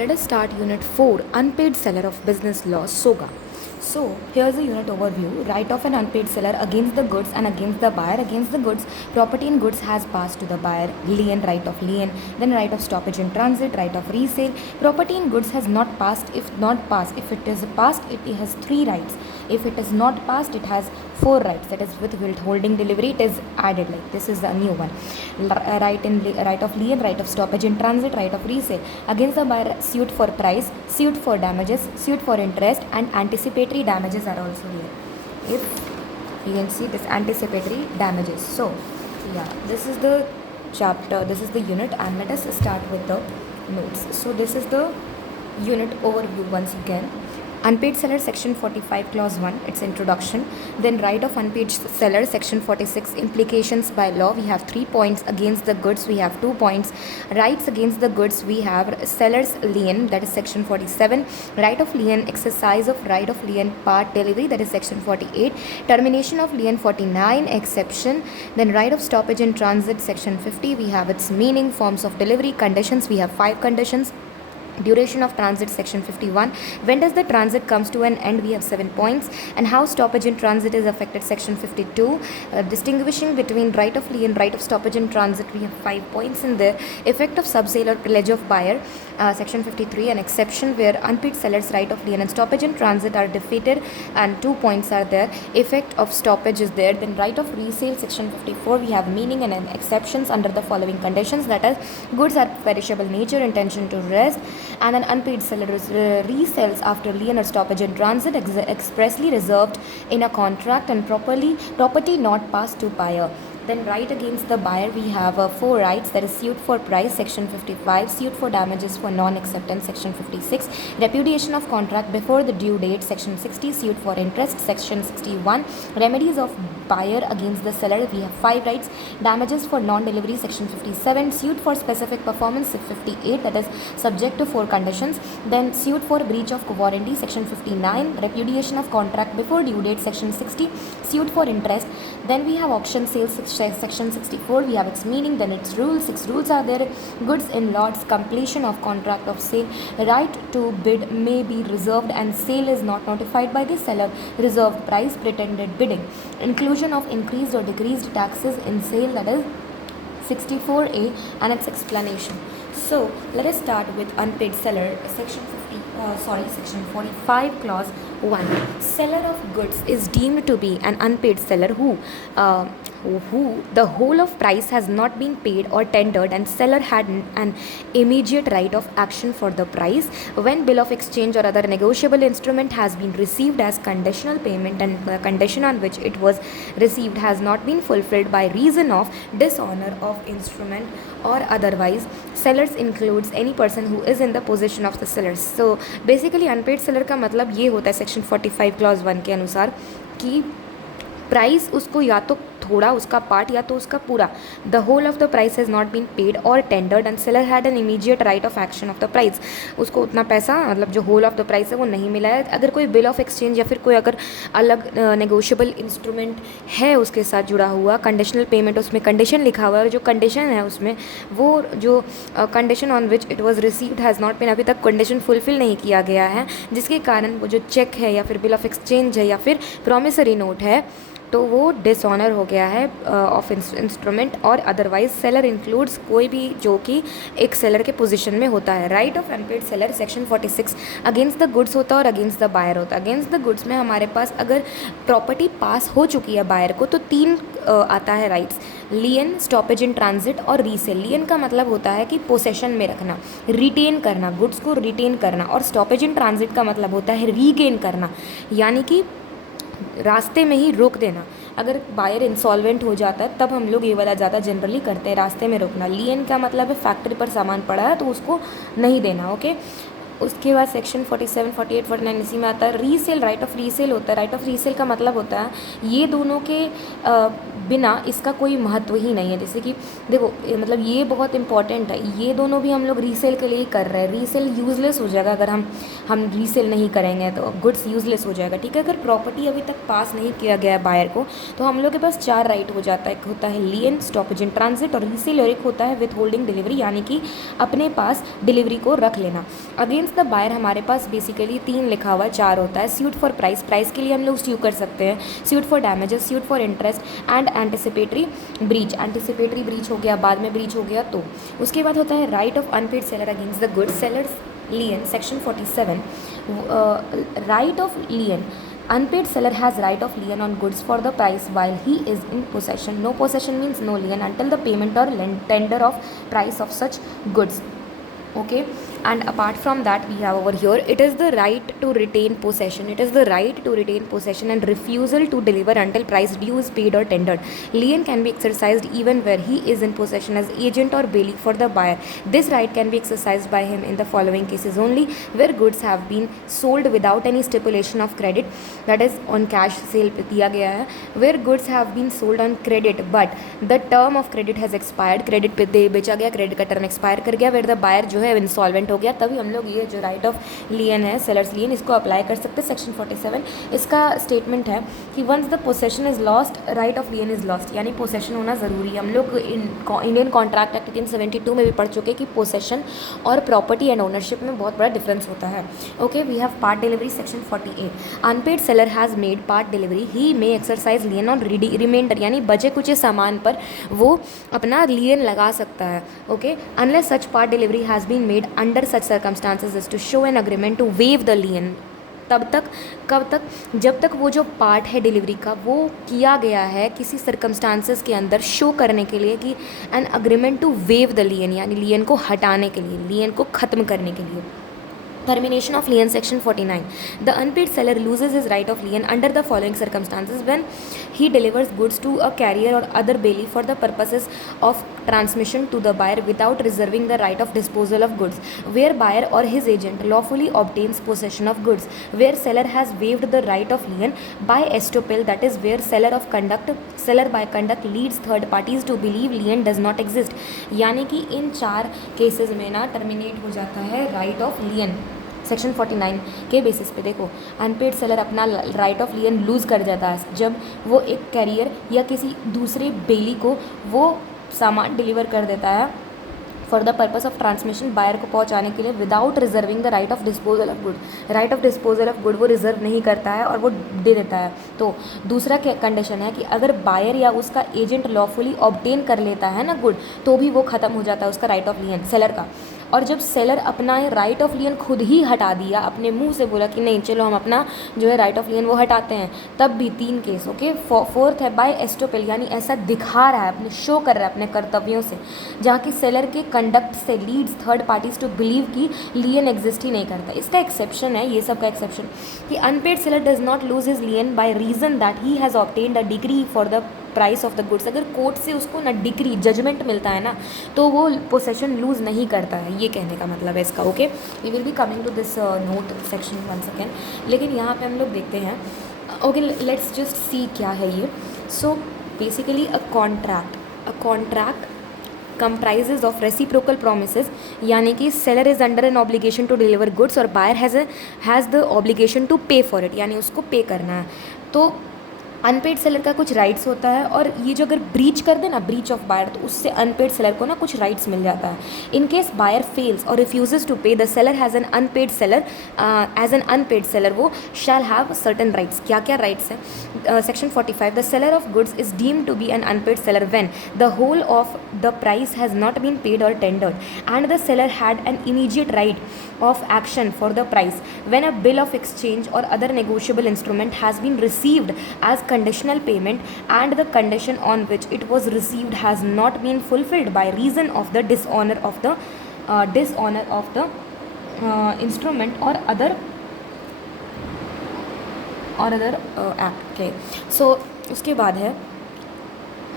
Let us start Unit 4, Unpaid Seller of Business Law, SOGA. So, here's a unit overview. Right of an unpaid seller against the goods and against the buyer. Against the goods, property in goods has passed to the buyer. Lien, right of lien. Then right of stoppage in transit, right of resale. Property in goods has not passed. If it is passed, it has 3 rights. If it is not passed, it has 4 rights. That is, with withholding delivery, it is added. Like this is a new one. Right of lien, right of stoppage in transit, right of resale. Against the buyer, suit for price, suit for damages, suit for interest, and anticipatory damages are also here. If you can see this anticipatory damages. So yeah, this is the chapter, this is the unit, and let us start with the notes. So this is the unit overview once again. Unpaid seller, section 45, clause 1, its introduction. Then right of unpaid seller, section 46, implications by law. We have 3 points. Against the goods, we have 2 points. Rights against the goods, we have seller's lien, that is section 47. Right of lien, exercise of right of lien, part delivery, that is section 48. Termination of lien, 49, exception. Then right of stoppage in transit, section 50. We have its meaning, forms of delivery, conditions. We have 5 conditions. Duration of transit, section 51. When does the transit comes to an end? We have 7 points. And how stoppage in transit is affected, section 52. Distinguishing between right of lien, right of stoppage in transit, we have 5 points in there. Effect of subsale or pledge of buyer, section 53. An exception where unpaid seller's right of lien and stoppage in transit are defeated, and 2 points are there. Effect of stoppage is there. Then right of resale, section 54. We have meaning and exceptions under the following conditions, that is, goods are perishable nature, intention to rest, and an unpaid seller resells after lien or stoppage in transit expressly reserved in a contract and property not passed to buyer. Then right against the buyer, we have 4 rights, that is suit for price, section 55, suit for damages for non-acceptance, section 56, repudiation of contract before the due date, section 60, suit for interest, section 61, remedies of buyer against the seller, we have 5 rights, damages for non-delivery, section 57, suit for specific performance, 58, that is subject to 4 conditions. Then suit for breach of warranty, section 59, repudiation of contract before due date, section 60, suit for interest. Then we have auction sales, section 64. We have its meaning, then its rules. 6 rules are there. Goods in lots, completion of contract of sale, right to bid may be reserved and sale is not notified by the seller, reserved price, pretended bidding, inclusion of increased or decreased taxes in sale, that is 64A, and its explanation. So let us start with unpaid seller, section 45, clause 1. Seller of goods is deemed to be an unpaid seller who the whole of price has not been paid or tendered, and seller had an immediate right of action for the price when bill of exchange or other negotiable instrument has been received as conditional payment, and the condition on which it was received has not been fulfilled by reason of dishonor of instrument or otherwise. Sellers includes any person who is in the position of the sellers. So basically unpaid seller का मतलब ये होता है section 45 clause 1 के अनुसार कि price उसको या तो थोड़ा उसका पार्ट या तो उसका पूरा, the whole of the price has not been paid और tendered and seller had an immediate right of action of the price, उसको उतना पैसा मतलब जो होल ऑफ द प्राइस है वो नहीं मिला है. अगर कोई बिल ऑफ एक्सचेंज या फिर कोई अगर अलग नेगोशिएबल इंस्ट्रूमेंट है उसके साथ जुड़ा हुआ, कंडीशनल पेमेंट उसमें कंडीशन लिखा हुआ है, जो कंडीशन है उसमें वो जो condition on which it was received has not been, अभी तक कंडीशन फुलफिल नहीं किया गया है, जिसके कारण वो जो चेक है या फिर बिल ऑफ एक्सचेंज है या फिर प्रॉमिसरी नोट है तो वो डिसऑनर हो गया है ऑफ इंस्ट्रूमेंट. और अदरवाइज सेलर इंक्लूड्स कोई भी जो कि एक सेलर के पोजीशन में होता है. Right of unpaid seller, section 46, against the goods होता है और अगेंस्ट द बायर होता है. अगेंस्ट द गुड्स में हमारे पास अगर प्रॉपर्टी पास हो चुकी है बायर को तो 3 आता है राइट्स, लियन, स्टॉपेज इन ट्रांजिट और रीसेल. लियन का मतलब होता है कि पोसेशन में रखना, रिटेन करना, गुड्स को रिटेन करना, और स्टॉपेज इन ट्रांजिट का मतलब होता है रीगेन करना, यानी कि रास्ते में ही रोक देना. अगर बायर इंसॉल्वेंट हो जाता है तब हम लोग ये वाला ज़्यादा जनरली करते हैं, रास्ते में रोकना. लियन का मतलब है फैक्ट्री पर सामान पड़ा है तो उसको नहीं देना. ओके, उसके बाद सेक्शन 47, 48, 49 इसी में आता है। रीसेल, राइट ऑफ रीसेल होता है। राइट ऑफ रीसेल का मतलब होता है ये दोनों के बिना इसका कोई महत्व ही नहीं है। जैसे कि देखो मतलब ये बहुत इंपॉर्टेंट है, ये दोनों भी हम लोग रीसेल के लिए ही कर रहे हैं। रीसेल यूज़लेस हो जाएगा अगर हम रीसेल नहीं करेंगे तो गुड्स यूज़लेस हो जाएगा, ठीक है। अगर प्रॉपर्टी अभी तक पास नहीं किया गया है बायर को तो हम लोग के पास 4 राइट हो जाता है। एक होता है लियन, स्टॉपेज इन ट्रांजिट और रीसेल, और एक होता है विथ होल्डिंग डिलीवरी, यानी कि अपने पास डिलीवरी को रख लेना। अगेंस्ट द बायर हमारे पास बेसिकली 3 लिखा हुआ है, 4 होता है। स्यूट फॉर प्राइस, प्राइस के लिए हम लोग स्यू कर सकते हैं। Suite for damages, suite for interest and anticipatory breach. Anticipatory breach हो गया, बाद में ब्रीच हो गया तो। उसके बाद होता है right of unpaid seller against the goods, sellers lien, section 47, right of lien. Unpaid seller has right of lien on goods for the price while he is in possession. No possession means no lien until the payment or tender of price of such goods. Okay, and apart from that we have over here, it is the right to retain possession. It is the right to retain possession and refusal to deliver until price due is paid or tendered. Lien can be exercised even where he is in possession as agent or bailiff for the buyer. This right can be exercised by him in the following cases only: where goods have been sold without any stipulation of credit, that is on cash sale पे दिया गया है। where goods have been sold on credit but the term of credit has expired, credit पे दे बेचा गया, credit का term expire कर गया, where the buyer जो है इंसॉल्वेंट हो गया, तभी हम लोग ये जो राइट ऑफ लियन है, सेलर्स लियन, इसको अप्लाई कर सकते हैं। सेक्शन 47 इसका स्टेटमेंट है कि once the possession is lost right of lien is lost, यानी पोसेशन होना ज़रूरी है। हम लोग इंडियन कॉन्ट्रैक्ट एक्ट 1872 में भी पढ़ चुके कि पोसेशन और प्रॉपर्टी एंड ओनरशिप में बहुत बड़ा डिफरेंस होता है। Okay, we have part delivery, section 48। Unpaid seller has made part delivery, he may exercise lien on remainder, यानी बचे कुछ सामान पर वो अपना लियन लगा सकता है। Okay, unless such part delivery has been made under such circumstances is to show an agreement to waive the lien. तब तक कब तक, जब तक वो जो पार्ट है डिलीवरी का वो किया गया है किसी सर्कमस्टांसेस के अंदर शो करने के लिए कि an agreement to waive the lien, यानी लियन को हटाने के लिए, लियन को ख़त्म करने के लिए। Termination of lien, section 49. The unpaid seller loses his right of lien under the following circumstances: when he delivers goods to a carrier or other bailiff for the purposes of transmission to the buyer without reserving the right of disposal of goods, where buyer or his agent lawfully obtains possession of goods, where seller has waived the right of lien by estoppel, that is where seller by conduct leads third parties to believe lien does not exist। यानी कि इन 4 cases में ना terminate हो जाता है right of लियन section 49 के basis पे। देखो, अनपेड सेलर अपना राइट ऑफ लियन लूज़ कर जाता है जब वो एक कैरियर या किसी दूसरे बेली को वो सामान डिलीवर कर देता है for the purpose of transmission, buyer को पहुंचाने के लिए, without reserving the right of disposal of good. Right of disposal of good वो रिजर्व नहीं करता है और वो दे देता है। तो दूसरा कंडीशन है कि अगर बायर या उसका एजेंट लॉफुली ऑब्टेन कर लेता है ना गुड, तो भी वो ख़त्म हो जाता है उसका राइट ऑफ लियन सेलर का। और जब सेलर अपना राइट ऑफ लियन खुद ही हटा दिया, अपने मुंह से बोला कि नहीं चलो हम अपना जो है राइट ऑफ लियन वो हटाते हैं, तब भी 3 केस। ओके, फोर्थ है बाय एस्टोपेल, यानी ऐसा दिखा रहा है, अपने शो कर रहा है अपने कर्तव्यों से, जहाँ की सेलर के कंडक्ट से leads third parties to believe कि लियन एग्जिस्ट ही नहीं करता। इसका एक्सेप्शन है, ये सब का एक्सेप्शन, कि unpaid seller does not lose his lien by reason that he has obtained a decree for the price of the goods. अगर कोर्ट से उसको ना डिग्री जजमेंट मिलता है ना, तो वो पोसेशन लूज़ नहीं करता है, ये कहने का मतलब है इसका। Okay, we will be coming to this note section 1 second, लेकिन यहाँ पे हम लोग देखते हैं। ओके, लेट्स जस्ट सी क्या है ये। So basically a contract comprises of reciprocal promises, यानी कि seller is under an obligation to deliver goods और buyer has the obligation to pay for it, यानी उसको पे करना है। तो अनपेड सेलर का कुछ राइट्स होता है, और ये जो अगर ब्रीच कर दे ना, ब्रीच ऑफ बायर, तो उससे अनपेड सेलर को ना कुछ राइट्स मिल जाता है। इन केस बायर फेल्स और refuses to pay, the seller has an unpaid seller, as an unpaid seller वो शैल हैव सर्टन राइट्स। क्या क्या राइट्स हैं? Section 45, the seller of goods is deemed to be an unpaid seller when the whole of the price has not been paid और tendered and the seller had an immediate right of action for the price, when a bill of exchange or other negotiable instrument has been received as conditional payment and the condition on which it was received has not been fulfilled by reason of the dishonor of the instrument or other act। okay, so उसके बाद है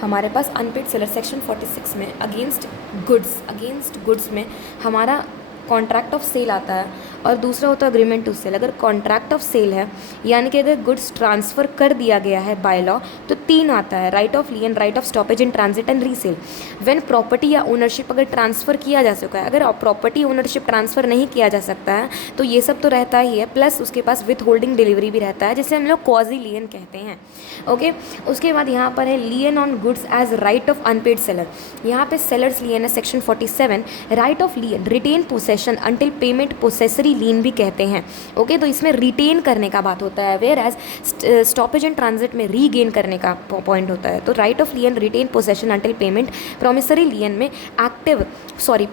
हमारे पास unpaid seller section 46 में against goods में हमारा contract of cell आता है, और दूसरा होता है अग्रीमेंट टू सेल। अगर कॉन्ट्रैक्ट ऑफ सेल है यानी कि अगर गुड्स ट्रांसफ़र कर दिया गया है बाय लॉ तो 3 आता है, right of लियन, right of stoppage in transit and resale. When property या ओनरशिप अगर ट्रांसफ़र किया जा सका है, अगर प्रॉपर्टी ओनरशिप ट्रांसफ़र नहीं किया जा सकता है तो ये सब तो रहता ही है, प्लस उसके पास विथ होल्डिंग डिलीवरी भी रहता है जिसे हम लोग क्वाजी लियन कहते हैं। ओके, उसके बाद यहाँ पर है lien on goods as right of unpaid seller. यहाँ पे सेलर्स लियन है section 47, right of lien retain possession until payment possessory lien भी कहते हैं। ओके, तो इसमें रिटेन करने का बात होता है, whereas stoppage and transit में रीगेन करने का पॉइंट होता है। तो right of lien retain possession until payment, promissory lien में एक्टिव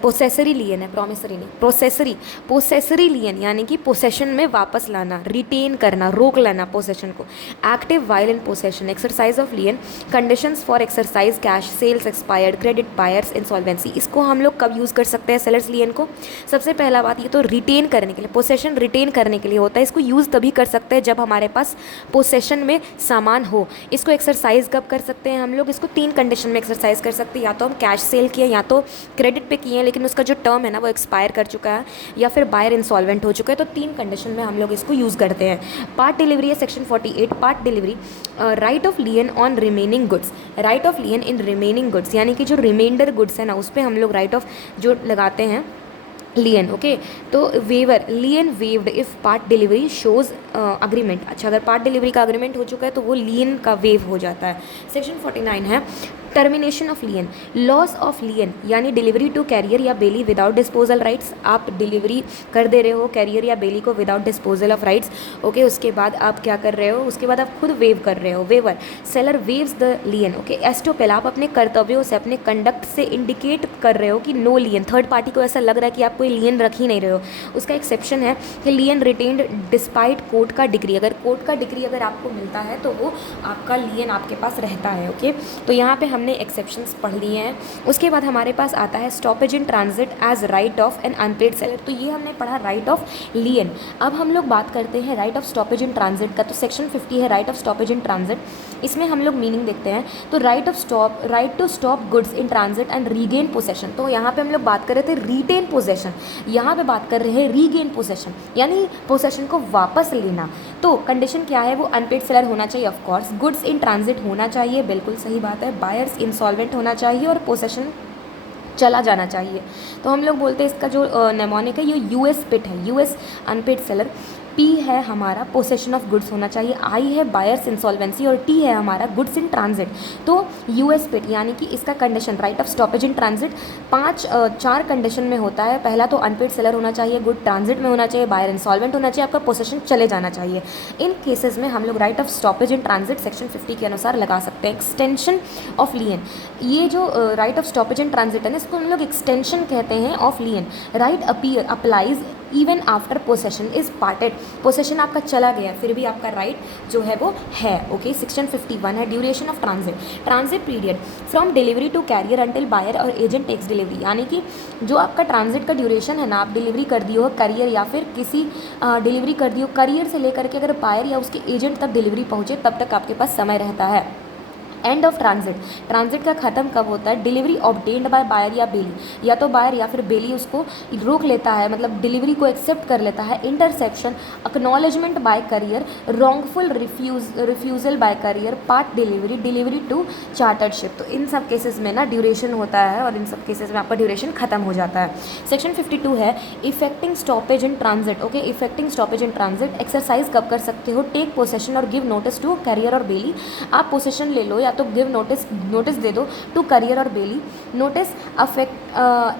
पोसेसरी लियन है, प्रोमिसरी नहीं, पोसेसरी लियन यानी कि पोसेशन में वापस लाना, रिटेन करना, रोक लेना पोसेशन को। Active while in possession, exercise of lien, conditions for exercise cash, sales expired, credit buyers, insolvency. इसको हम लोग कब यूज़ कर सकते हैं सेलर्स लियन को? सबसे पहला बात ये तो रिटेन करने के लिए, पोसेशन रिटेन करने के लिए होता है। इसको यूज़ तभी कर सकते हैं जब हमारे पास पोसेशन में सामान हो। इसको एक्सरसाइज कब कर सकते हैं हम लोग? इसको 3 कंडीशन में एक्सरसाइज कर सकते हैं, या तो हम कैश सेल किए, या तो क्रेडिट पे किए लेकिन उसका जो टर्म है ना वो एक्सपायर कर चुका है, या फिर बायर इंसॉल्वेंट हो चुका है। तो 3 कंडीशन में हम लोग इसको यूज़ करते हैं। पार्ट डिलीवरी है section 48, part delivery, right of लियन on remaining goods, right of लियन in remaining goods यानी कि जो रिमेंडर गुड्स है ना उस पर हम लोग राइट ऑफ जो लगाते हैं लियन। ओके, तो waiver, lien waived if part delivery shows agreement. अच्छा, अगर पार्ट डिलीवरी का अग्रीमेंट हो चुका है तो वो लियन का वेव हो जाता है। सेक्शन 49 है टर्मिनेशन ऑफ लियन, लॉस ऑफ लियन यानी डिलीवरी टू कैरियर या बेली विदाउट डिस्पोजल राइट्स। आप डिलीवरी कर दे रहे हो कैरियर या बेली को without disposal of rights. Okay, उसके बाद आप क्या कर रहे हो? उसके बाद आप खुद वेव कर रहे हो। Waiver, seller waives the lien. Okay, estoppel, आप अपने कर्तव्यों से, अपने कंडक्ट से इंडिकेट कर रहे हो कि नो लियन। थर्ड पार्टी को ऐसा लग रहा है कि आप कोई लियन रख ही नहीं रहे हो। उसका एक्सेप्शन है कि लियन रिटेन्ड डिस्पाइट कोर्ट का डिग्री। अगर कोर्ट का डिग्री अगर आपको मिलता है तो वो आपका लियन आपके पास रहता है। ओके, तो यहाँ पे हमने एक्सेप्शंस पढ़ लिए हैं। उसके बाद हमारे पास आता है stoppage in transit as right of an unpaid seller. तो ये हमने पढ़ा राइट ऑफ लियन। अब हम लोग बात करते हैं right of stoppage in transit का। तो सेक्शन 50 है right of stoppage in transit. इसमें हम लोग मीनिंग देखते हैं। तो right to stop goods in transit and regain possession. तो यहाँ पे हम लोग बात कर रहे थे रिटेन पोसेशन, यहाँ पे बात कर रहे हैं रीगेन पोसेशन यानी पोसेशन को वापस लेना। तो कंडीशन क्या है? वो अनपेड सेलर होना चाहिए of course, goods in transit होना चाहिए, बिल्कुल सही बात है, बायर्स इंसॉल्वेंट होना चाहिए और पोसेशन चला जाना चाहिए। तो हम लोग बोलते हैं इसका जो नेमोनिक है ये यूएस पिट है, यूएस अनपेड सेलर। पी है हमारा पोसेशन ऑफ गुड्स होना चाहिए, आई है बायर्स इंसॉल्वेंसी और टी है हमारा गुड्स इन ट्रांजिट। तो यूएस पिट यानी कि इसका condition right of stoppage in transit 4 condition में होता है। पहला तो अनपेड सेलर होना चाहिए, गुड ट्रांजिट में होना चाहिए, बायर इंसॉल्वेंट होना चाहिए, आपका पोसेशन चले जाना चाहिए। इन केसेस में हम लोग right of stoppage in transit section 50 के अनुसार लगा सकते हैं। एक्सटेंशन ऑफ लियन, ये जो right of stoppage in transit है ना इसको हम लोग एक्सटेंशन कहते हैं of लियन। Right applies even after possession is parted. Possession आपका चला गया फिर भी आपका राइट जो है वो है। ओके, सेक्शन 51 है duration of transit. Transit period from delivery to carrier until buyer और एजेंट टेक्स डिलीवरी, यानी कि जो आपका ट्रांजिट का ड्यूरेशन है ना, आप डिलीवरी कर दी हो कैरियर या फिर किसी डिलीवरी कर दी हो कैरियर से लेकर के अगर बायर या उसके एजेंट तक डिलीवरी पहुँचे तब तक आपके पास समय रहता है। एंड ऑफ ट्रांजिट, ट्रांजिट का ख़त्म कब होता है? डिलीवरी ऑब्टेन्ड बाय बायर या बेली, या तो बायर या फिर बेली उसको रोक लेता है, मतलब डिलीवरी को एक्सेप्ट कर लेता है। Interception, acknowledgement by carrier, wrongful refusal by carrier, part delivery, delivery to chartered ship. तो इन सब केसेस में ना ड्यूरेशन होता है और इन सब केसेस में आपका ड्यूरेशन खत्म हो जाता है। सेक्शन 52 है effecting stoppage in transit. Okay, effecting stoppage in transit exercise कब कर सकते हो? टेक पोसेशन और गिव नोटिस टू कैरियर और बेली। आप पोसेशन ले लो या तो गिव नोटिस दे दो टू करियर और bailee. Notice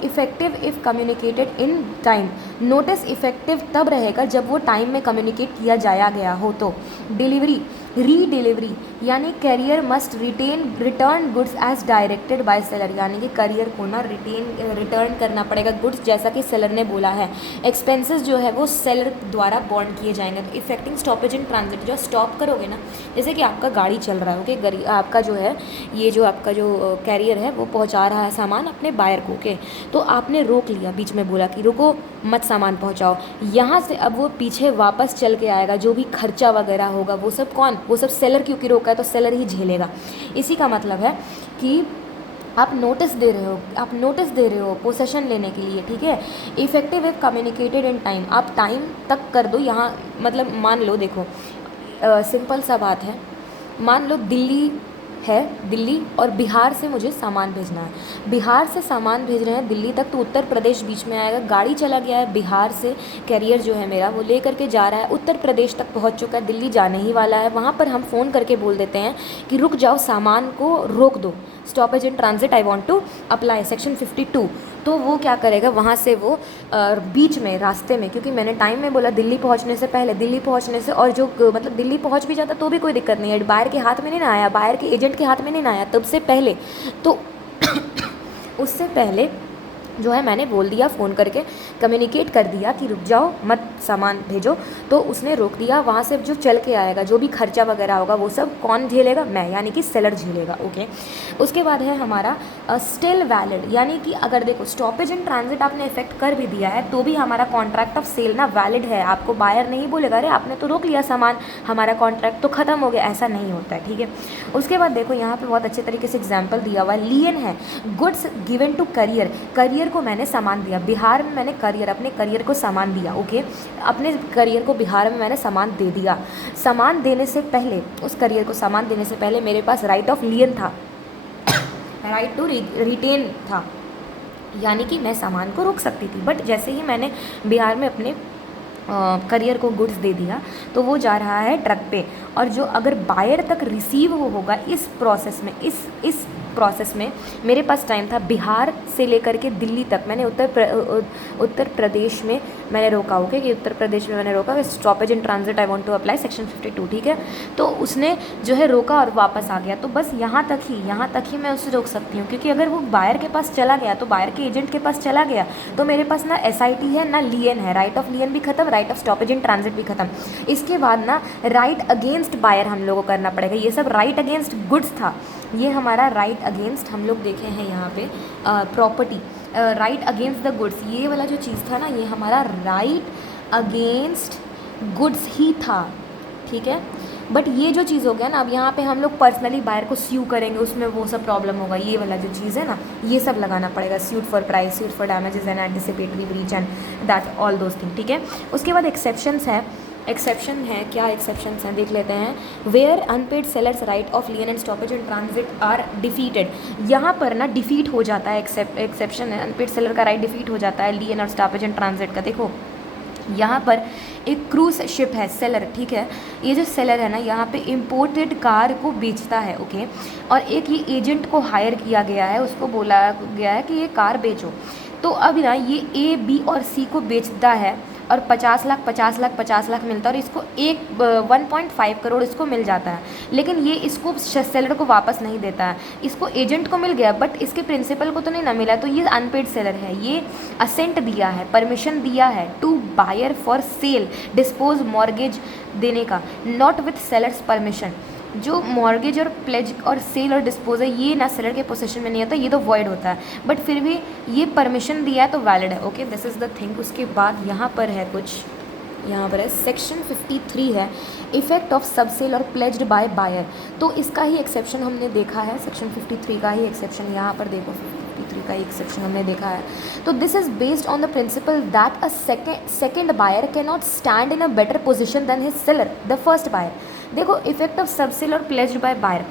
effective if communicated in time. Notice effective तब रहेगा जब वो टाइम में कम्युनिकेट किया जाया गया हो। तो डिलीवरी, री डिलीवरी यानी carrier must return goods as directed by seller, यानी कि करियर को ना रिटर्न करना पड़ेगा गुड्स जैसा कि सेलर ने बोला है। एक्सपेंसेस जो है वो सेलर द्वारा बॉन्ड किए जाएंगे। तो इफेक्टिंग स्टॉपेज इन ट्रांजिट, जो स्टॉप करोगे ना, जैसे कि आपका गाड़ी चल रहा है, ओके, आपका जो है ये जो आपका जो कैरियर है वो पहुंचा रहा है सामान अपने बायर को, ओके, तो आपने रोक लिया, बीच में बोला कि रुको मत सामान पहुंचाओ। यहाँ से अब वो पीछे वापस चल के आएगा, जो भी खर्चा वगैरह होगा वो सब सेलर क्योंकि रोका है तो सेलर ही झेलेगा। इसी का मतलब है कि आप नोटिस दे रहे हो, आप नोटिस दे रहे हो पोसेशन लेने के लिए, ठीक है। Effective if communicated in time, आप टाइम तक कर दो। यहाँ मतलब मान लो, देखो सिंपल सा बात है, मान लो दिल्ली है, दिल्ली और बिहार से मुझे सामान भेजना है, बिहार से सामान भेज रहे हैं दिल्ली तक, तो उत्तर प्रदेश बीच में आएगा। गाड़ी चला गया है बिहार से, कैरियर जो है मेरा वो ले करके जा रहा है, उत्तर प्रदेश तक पहुंच चुका है, दिल्ली जाने ही वाला है। वहाँ पर हम फ़ोन करके बोल देते हैं कि रुक जाओ, सामान को रोक दो, stoppage in transit I want to apply section 52। तो वो क्या करेगा, वहाँ से वो बीच में रास्ते में, क्योंकि मैंने टाइम में बोला दिल्ली पहुँचने से पहले, दिल्ली पहुँचने से, और जो मतलब दिल्ली पहुँच भी जाता तो भी कोई दिक्कत नहीं है, बाहर के हाथ में नहीं ना आया, बाहर के एजेंट के हाथ में नहीं ना आया, तब से पहले तो उससे पहले जो है मैंने बोल दिया, फ़ोन करके कम्युनिकेट कर दिया कि रुक जाओ, मत सामान भेजो, तो उसने रोक दिया। वहाँ से जो चल के आएगा, जो भी खर्चा वगैरह होगा वो सब कौन झेलेगा, मैं, यानी कि सेलर झेलेगा, ओके। उसके बाद है हमारा स्टिल वैलिड, यानी कि अगर देखो स्टॉपेज इन ट्रांजिट आपने इफेक्ट कर भी दिया है तो भी हमारा कॉन्ट्रैक्ट ऑफ सेल ना वैलिड है। आपको बायर नहीं बोलेगा अरे आपने तो रोक लिया सामान, हमारा कॉन्ट्रैक्ट तो ख़त्म हो गया, ऐसा नहीं होता है, ठीक है। उसके बाद देखो यहाँ पर बहुत अच्छे तरीके से एग्जाम्पल दिया हुआ है, लियन है, goods given to carrier, carrier को मैंने सामान दिया, बिहार में मैंने करियर, अपने करियर को सामान दिया, ओके। अपने करियर को बिहार में मैंने सामान दे दिया। सामान देने से पहले, उस करियर को सामान देने से पहले मेरे पास राइट ऑफ लियन था, राइट टू रिटेन था, यानी कि मैं सामान को रोक सकती थी। बट जैसे ही मैंने बिहार में अपने करियर को गुड्स दे दिया तो वो जा रहा है ट्रक पे, और जो अगर बायर तक रिसीव वो होगा इस प्रोसेस में, इस प्रोसेस में मेरे पास टाइम था बिहार से लेकर के दिल्ली तक। मैंने उत्तर प्रदेश में मैंने रोका, ओके, कि उत्तर प्रदेश में मैंने रोका, stoppage in transit I want to apply section 52, ठीक है। तो उसने जो है रोका और वापस आ गया, तो बस यहाँ तक ही मैं उसे रोक सकती हूँ, क्योंकि अगर वो बायर के पास चला गया, तो बायर के एजेंट के पास चला गया, तो मेरे पास ना SIT है ना लियन है, राइट ऑफ लियन भी खत्म, right of stoppage in transit भी खत्म। इसके बाद ना राइट अगेंस्ट बायर हम लोगों को करना पड़ेगा। ये सब राइट अगेंस्ट गुड्स था, ये हमारा राइट अगेंस्ट हम लोग देखे हैं यहाँ पे property, right against the goods, ये वाला जो चीज़ था ना, ये हमारा राइट अगेंस्ट गुड्स ही था, ठीक है। बट ये जो चीज़ हो गया ना, अब यहाँ पे हम लोग पर्सनली बायर को स्यू करेंगे, उसमें वो सब प्रॉब्लम होगा, ये वाला जो चीज़ है ना, ये सब लगाना पड़ेगा, suit for price, suit for damages and anticipatory breach and that all those thing, ठीक है। उसके बाद एक्सेप्शंस है, एक्सेप्शन है, क्या एक्सेप्शंस हैं देख लेते हैं। Where unpaid sellers right of lien and stoppage and transit are defeated, यहाँ पर ना डिफीट हो जाता है, एक्सेप्शन है, अनपेड सेलर का राइट डिफीट हो जाता है लियन और स्टॉपेज एंड ट्रांजिट का। देखो यहाँ पर एक क्रूज शिप है, सेलर, ठीक है, ये जो सेलर है ना यहाँ पे इम्पोर्टेड कार को बेचता है, ओके, और एक ये एजेंट को हायर किया गया है, उसको बोला गया है कि ये कार बेचो। तो अब ना ये A, B और C को बेचता है और 50 लाख 50 लाख 50 लाख मिलता है, और इसको 1.5 करोड़ इसको मिल जाता है, लेकिन ये इसको सेलर को वापस नहीं देता है, इसको एजेंट को मिल गया बट इसके प्रिंसिपल को तो नहीं ना मिला, तो ये अनपेड सेलर है। ये असेंट दिया है, परमिशन दिया है to buyer for sale dispose mortgage देने का, नॉट विथ सेलर्स परमिशन। जो मॉर्गेज और प्लेज और सेल और डिस्पोज है ये ना सेलर के पोजीशन में नहीं होता, ये तो वॉइड होता है, बट फिर भी ये परमिशन दिया है तो वैलिड है, okay, this is the thing. उसके बाद यहाँ पर है कुछ, यहाँ पर है सेक्शन 53 है, इफेक्ट ऑफ सबसेल और प्लेज्ड बाय बायर, तो इसका ही एक्सेप्शन हमने देखा है, सेक्शन 53 का ही एक्सेप्शन यहाँ पर देखो, 53 का ही एक्सेप्शन हमने देखा है। तो this is based on the principle that a second buyer can not stand in a better position than his seller the first buyer. देखो इफेक्ट ऑफ सबसेल और प्लेज्ड बाय बायर,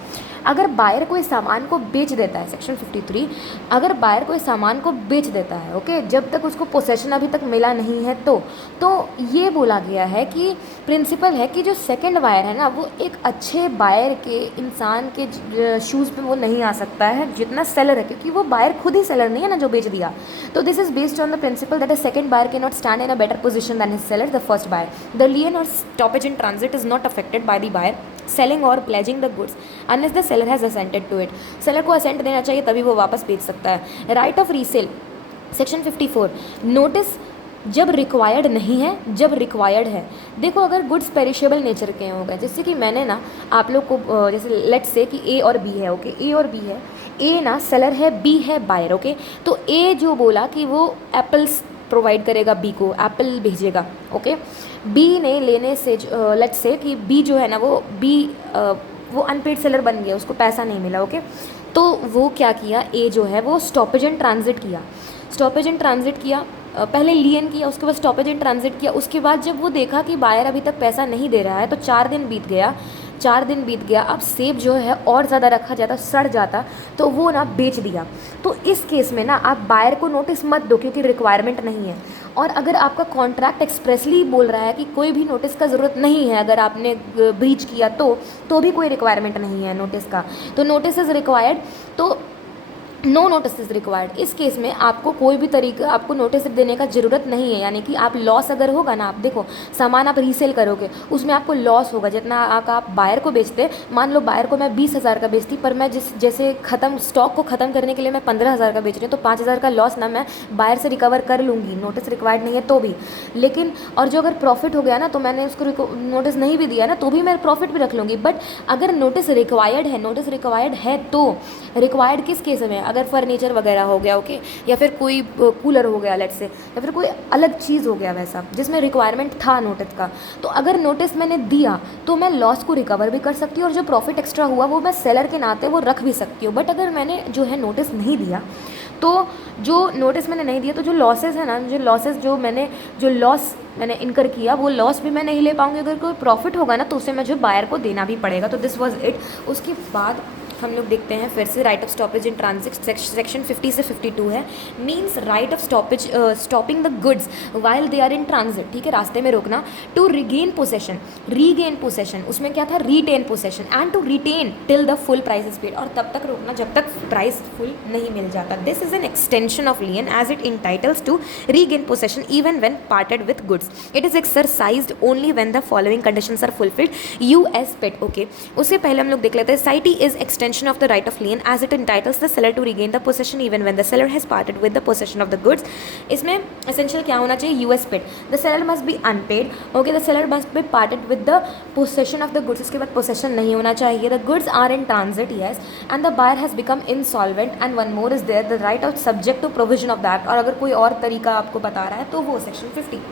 अगर बायर कोई सामान को बेच देता है, सेक्शन 53, अगर बायर कोई सामान को बेच देता है, ओके, जब तक उसको पोसेशन अभी तक मिला नहीं है, तो ये बोला गया है कि प्रिंसिपल है कि जो सेकंड बायर है ना वो एक अच्छे बायर के, इंसान के शूज़ पे वो नहीं आ सकता है जितना सेलर है, क्योंकि वो बायर खुद ही सेलर नहीं है ना जो बेच दिया। तो this is based on the principle that a second buyer can not stand in a better position than his seller the first buyer. The lien और stoppage in transit is not affected by the buyer selling और pledging the goods unless the seller has assented to it. Seller को assent देना चाहिए तभी वो वापस बेच सकता है। Right of resale, section 54, notice जब रिक्वायर्ड नहीं है, जब रिक्वायर्ड है। देखो अगर गुड्स पेरिशेबल नेचर के हो गए, जैसे कि मैंने ना आप लोग को जैसे लेट्स से कि A और B है, ओके, A और B है, A ना सेलर है, B है बायर, ओके, तो A जो बोला कि वो एप्पल्स प्रोवाइड करेगा B को, एप्पल भेजेगा, ओके, B ने लेने से लेट्स से कि B जो है ना वो B वो अनपेड सेलर बन गया, उसको पैसा नहीं मिला, ओके, तो वो क्या किया, ए जो है वो स्टॉपेज एंड ट्रांजिट किया, स्टॉपेज एंड ट्रांजिट किया, पहले लियन किया, उसके बाद स्टॉपेज एंड ट्रांजिट किया। उसके बाद जब वो देखा कि बायर अभी तक पैसा नहीं दे रहा है, तो 4 दिन बीत गया, 4 दिन बीत गया। अब सेब जो है और ज़्यादा रखा जाता, सड़ जाता, तो वो ना बेच दिया। तो इस केस में ना आप बायर को नोटिस मत दो, क्योंकि रिक्वायरमेंट नहीं है। और अगर आपका कॉन्ट्रैक्ट एक्सप्रेसली बोल रहा है कि कोई भी नोटिस का ज़रूरत नहीं है, अगर आपने ब्रीच किया तो भी कोई रिक्वायरमेंट नहीं है नोटिस का, तो नोटिस इज़ रिक्वायर्ड, तो नो नोटिस इज़ रिक्वायर्ड। इस केस में आपको कोई भी तरीका, आपको नोटिस देने का ज़रूरत नहीं है। यानी कि आप लॉस अगर होगा ना, आप देखो सामान आप रीसेल करोगे, उसमें आपको लॉस होगा। जितना आप बायर को बेचते, मान लो बायर को मैं 20,000 का बेचती, पर मैं जैसे ख़त्म स्टॉक को ख़त्म करने के लिए मैं 15,000 का बेच रही हूँ, तो 5,000 का लॉस ना मैं बायर से रिकवर कर लूँगी, नोटिस रिक्वायर्ड नहीं है तो भी। लेकिन और जो अगर प्रॉफिट हो गया ना, तो मैंने उसको नोटिस नहीं भी दिया ना, तो भी मैं प्रॉफिट भी रख लूँगी। बट अगर नोटिस रिक्वायर्ड है, नोटिस रिक्वायर्ड है तो रिक्वायर्ड किस केस में, अगर फर्नीचर वगैरह हो गया, ओके, या फिर कोई कूलर हो गया लेट्स से, या फिर कोई अलग चीज़ हो गया वैसा जिसमें रिक्वायरमेंट था नोटिस का, तो अगर नोटिस मैंने दिया तो मैं लॉस को रिकवर भी कर सकती हूँ, और जो प्रॉफिट एक्स्ट्रा हुआ वो मैं सेलर के नाते वो रख भी सकती हूँ। बट अगर मैंने जो है नोटिस नहीं दिया, तो जो नोटिस मैंने नहीं दिया, तो जो लॉसेस है ना, जो लॉस मैंने इनकर किया, वो लॉस भी मैं नहीं ले पाऊँगी। अगर कोई प्रॉफिट होगा ना, तो उसे मुझे बायर को देना भी पड़ेगा। तो दिस वॉज इट। उसके बाद हम लोग देखते हैं फिर से right of stoppage in transit, section 50 से 52 है। Means right of stoppage, stopping the goods while they are in transit, ठीक है, रास्ते में रोकना। To regain possession, regain possession, उसमें क्या था, retain possession, and to retain till the full price is paid, और तब तक रोकना जब तक प्राइस फुल नहीं मिल जाता। This is an extension of lien as it entitles to regain possession even when parted with goods. It is exercised only when the following conditions are fulfilled. यूएस पेट, ओके, उससे पहले हम लोग देख लेते हैं साइटी is extension of the right of lien as it entitles the seller to regain the possession even when the seller has parted with the possession of the goods. इसमें essential क्या होना चाहिए, US paid, the seller must be unpaid, okay, the seller must be parted with the possession of the goods, इसके बाद possession नहीं होना चाहिए, the goods are in transit, yes, and the buyer has become insolvent, and one more is there, the right of subject to provision of that, और अगर कोई और तरीका आपको बता रहा है तो वो सेक्शन 50।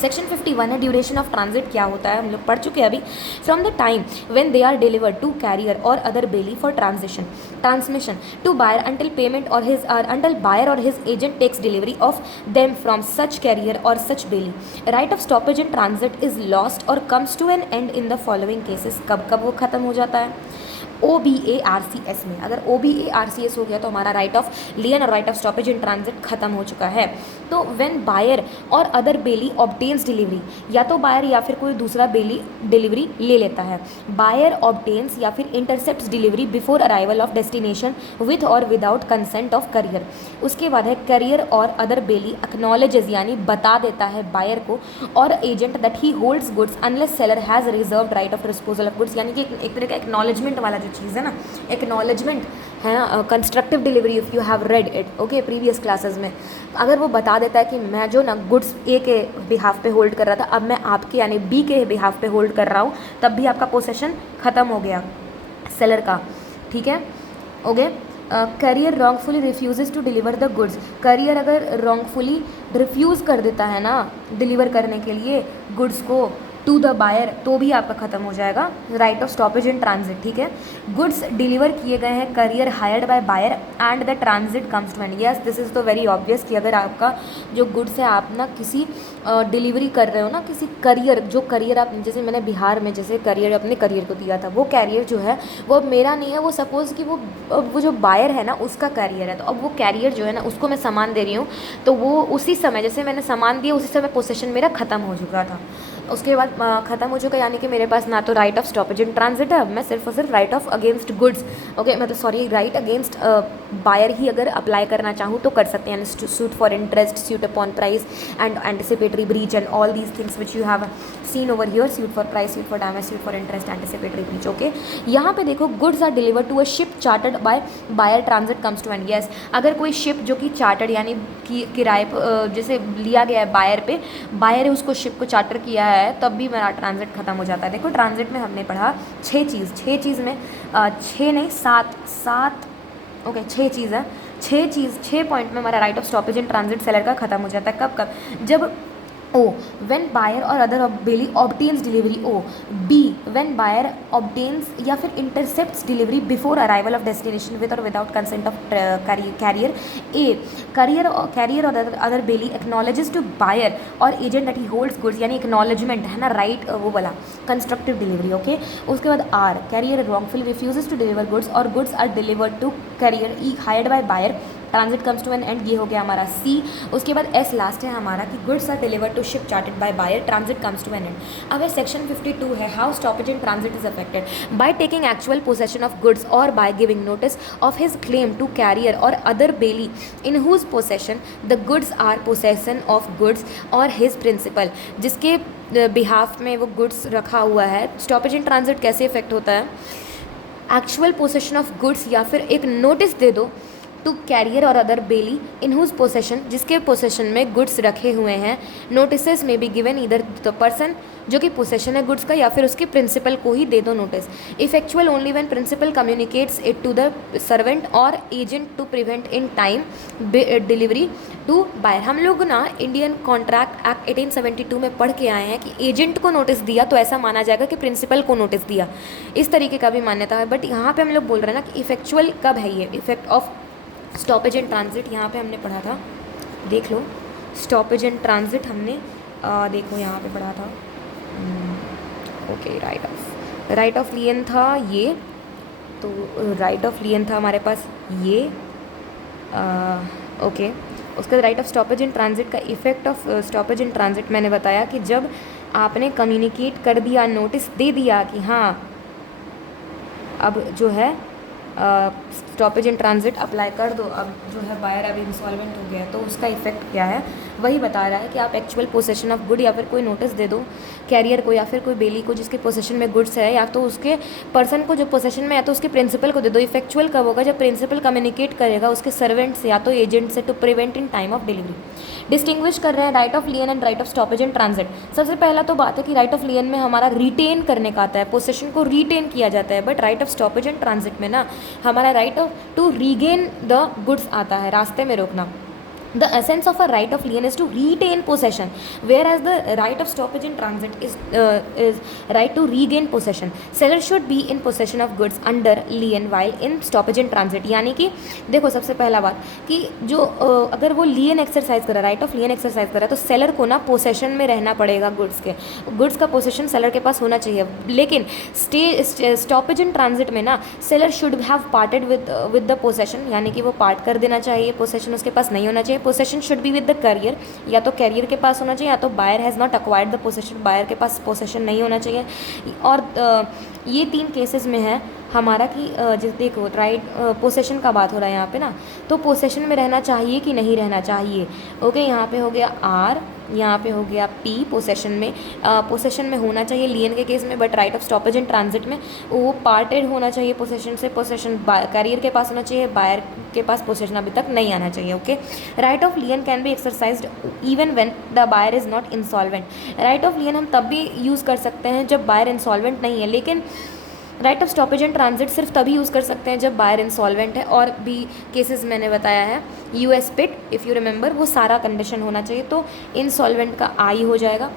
सेक्शन 51 है ड्यूरेशन ऑफ ट्रांजिट क्या होता है, हम लोग पढ़ चुके हैं अभी। From the time when they are delivered to carrier और other bailee for transmission to buyer until payment और हिज अंटिल बायर और his agent takes delivery of them from such carrier और such bailee. Right of stoppage in transit is lost और comes to an end in the following cases. कब कब वो खत्म हो जाता है, OBARCS में। अगर OBARCS हो गया तो हमारा राइट ऑफ लियन और right of stoppage in transit खत्म हो चुका है। तो व्हेन बायर और अदर बेली ऑब्टेन्स डिलीवरी, या तो बायर या फिर कोई दूसरा बेली डिलीवरी ले लेता है। बायर ऑब्टेन्स या फिर intercepts delivery before arrival of destination with और विदाउट कंसेंट ऑफ करियर। उसके बाद है करियर और अदर बेली एक्नॉलेजेस, यानी बता देता है बायर को और agent that he holds goods unless seller has reserved right of disposal of goods. यानी कि एक तरह का एक्नॉलेजमेंट वाला जो चीज़ है ना, एक्नॉलेजमेंट है, constructive delivery if you have read it, okay, previous classes में। अगर वो बता देता है कि मैं जो ना गुड्स ए के बिहाफ पे होल्ड कर रहा था, अब मैं आपके यानी बी के बिहाफ पे होल्ड कर रहा हूँ, तब भी आपका पोसेशन ख़त्म हो गया सेलर का, ठीक है, okay. Carrier wrongfully refuse to deliver the goods, carrier अगर रॉन्गफुली रिफ्यूज़ कर देता है ना डिलीवर करने के लिए गुड्स को टू द बायर, तो भी आपका खत्म हो जाएगा right of stoppage in transit, ठीक है। गुड्स डिलीवर किए गए हैं, carrier hired by buyer and the transit comes to end. Yes, this is तो वेरी ऑब्वियस कि अगर आपका जो गुड्स है, आप ना किसी डिलीवरी कर रहे हो ना किसी करियर, जो करियर आप, जैसे मैंने बिहार में जैसे करियर अपने करियर को दिया था, वो कैरियर जो है वो अब मेरा नहीं है, वो सपोज़ कि वो जो बायर है ना उसका कैरियर है। तो अब वो कैरियर जो है ना उसको मैं सामान दे रही हूँ, तो वो उसी समय जैसे मैंने सामान दिया उसी समय पोसेशन मेरा ख़त्म हो चुका था। उसके बाद ख़त्म हो चुका, यानी कि मेरे पास ना तो right of stoppage in transit है, मैं सिर्फ और सिर्फ right of against goods, okay, मतलब सॉरी, राइट अगेंस्ट बायर ही अगर अप्लाई करना चाहूँ तो कर सकते हैं, suit for interest, suit upon price and anticipatory breach and all these things which you have seen over here, suit for price, suit for damage, suit for interest, anticipatory breach, okay. यहाँ पे देखो goods are delivered to a ship chartered by buyer, transit comes to end. Yes, अगर कोई ship जो कि chartered यानी कि किराए जैसे लिया गया है बायर पे, बायर है उसको शिप को चार्टर किया है, तब भी मेरा ट्रांजिट खत्म हो जाता है। देखो ट्रांजिट में हमने पढ़ा 6 चीज़ में 6 नहीं 7 ओके 6 चीज़ है, 6 पॉइंट में हमारा right of stoppage in transit seller का खत्म हो जाता है। कब जब O. When buyer or other bailee obtains delivery. O. B. When buyer obtains या फिर intercepts delivery before arrival of destination with or without consent of carrier. A. Carrier or other bailee acknowledges to buyer or agent that he holds goods, यानी acknowledgement है ना, right, वो वाला constructive delivery. Okay, उसके बाद R. Carrier wrongfully refuses to deliver goods or goods are delivered to carrier E hired by buyer. Transit comes to an end, ये हो गया हमारा सी. उसके बाद एस लास्ट है हमारा कि goods are delivered to ship chartered by buyer, transit comes to an end. अब सेक्शन 52 है how stoppage in transit is affected by taking actual possession of goods और by giving notice of his claim to carrier और other bailee in whose possession the goods are possession of goods और his principal, जिसके behalf में वो goods रखा हुआ है. Stoppage in transit कैसे इफेक्ट होता है? एक्चुअल पोसेशन ऑफ गुड्स या फिर एक नोटिस दे दो टू कैरियर और other bailee in whose possession, जिसके पोसेशन में गुड्स रखे हुए हैं. नोटिस में be given either the person जो कि पोसेशन है गुड्स का या फिर उसके प्रिंसिपल को ही दे दो notice. Effectual only when principal communicates it to the servant और agent to prevent in time delivery to buyer. हम लोग ना इंडियन कॉन्ट्रैक्ट एक्ट 1872 में पढ़ के आए हैं कि एजेंट को नोटिस दिया तो ऐसा माना जाएगा कि प्रिंसिपल को नोटिस दिया. इस तरीके का भी मान्यता है. बट यहाँ पे हम लोग बोल रहे हैं ना कि इफेक्चुअल कब है ये effect of stoppage and transit. यहाँ पे हमने पढ़ा था, देख लो, स्टॉपेज एंड ट्रांजिट हमने देखो यहाँ पे पढ़ा था. ओके, राइट ऑफ लियन था ये, तो राइट ऑफ लियन था हमारे पास ये. ओके, उसका right of stoppage and transit का effect of stoppage and transit मैंने बताया कि जब आपने कम्युनिकेट कर दिया, नोटिस दे दिया कि हाँ अब जो है स्टॉपेज इन ट्रांजिट अप्लाई कर दो, अब जो है बायर अभी इंसॉल्वेंट हो गया है, तो उसका इफेक्ट क्या है वही बता रहा है कि आप एक्चुअल पोसेशन ऑफ गुड या फिर कोई नोटिस दे दो कैरियर को या फिर कोई बेली को जिसके पोसेशन में गुड्स है, या तो उसके पर्सन को जो पोसेशन में, या तो उसके प्रिंसिपल को दे दो. इफेक्चुअल कब होगा? जब प्रिंसिपल कम्युनिकेट करेगा उसके सर्वेंट से या तो एजेंट से to prevent in time of delivery. Distinguish कर रहे हैं right of lien and right of stoppage and transit. सबसे पहला तो बात है कि राइट ऑफ लियन में हमारा रिटेन करने का आता है, पोसेशन को रिटेन किया जाता है. But right of stoppage and transit में ना हमारा right of to regain the goods आता है, रास्ते में रोकना. The essence of a right of lien is to retain possession, whereas the right of stoppage in transit is right to regain possession. Seller should be in possession of goods under lien while in stoppage in transit. यानी कि देखो, सबसे पहला बात कि जो अगर वो लियन एक्सरसाइज कर रहा है, राइट ऑफ लियन एक्सरसाइज कर रहा है, तो सेलर को ना पोसेशन में रहना पड़ेगा गुड्स के. गुड्स का पोसेशन सेलर के पास होना चाहिए. लेकिन स्टॉपेज इन ट्रांजिट में ना seller should have parted with the possession, यानी कि वो पार्ट कर देना चाहिए, पोसेशन उसके पास नहीं होना चाहिए. Possession should be with the carrier, या तो कैरियर के पास होना चाहिए, या तो buyer has not acquired the possession, buyer के पास पोसेशन नहीं होना चाहिए. और ये 3 केसेस में है हमारा कि जैसे देखो राइट पोसेशन का बात हो रहा है यहाँ पे ना, तो पोसेशन में रहना चाहिए कि नहीं रहना चाहिए. ओके, यहाँ पे हो गया आर, यहाँ पे हो गया पी. पोसेशन में होना चाहिए लियन के केस में, but right of stoppage in transit में वो पार्टेड होना चाहिए पोसेशन से. पोसेशन कैरियर के पास होना चाहिए, बायर के पास पोसेशन अभी तक नहीं आना चाहिए. Okay, right of lien can be exercised even when the buyer is not insolvent. Right of lien हम तब भी यूज़ कर सकते हैं जब बायर इंसॉल्वेंट नहीं है, लेकिन right of stoppage and transit सिर्फ तभी यूज़ कर सकते हैं जब बायर इंसॉल्वेंट है. और भी केसेस मैंने बताया है, us pit if you remember, वो सारा कंडीशन होना चाहिए, तो इंसॉल्वेंट का आई हो जाएगा.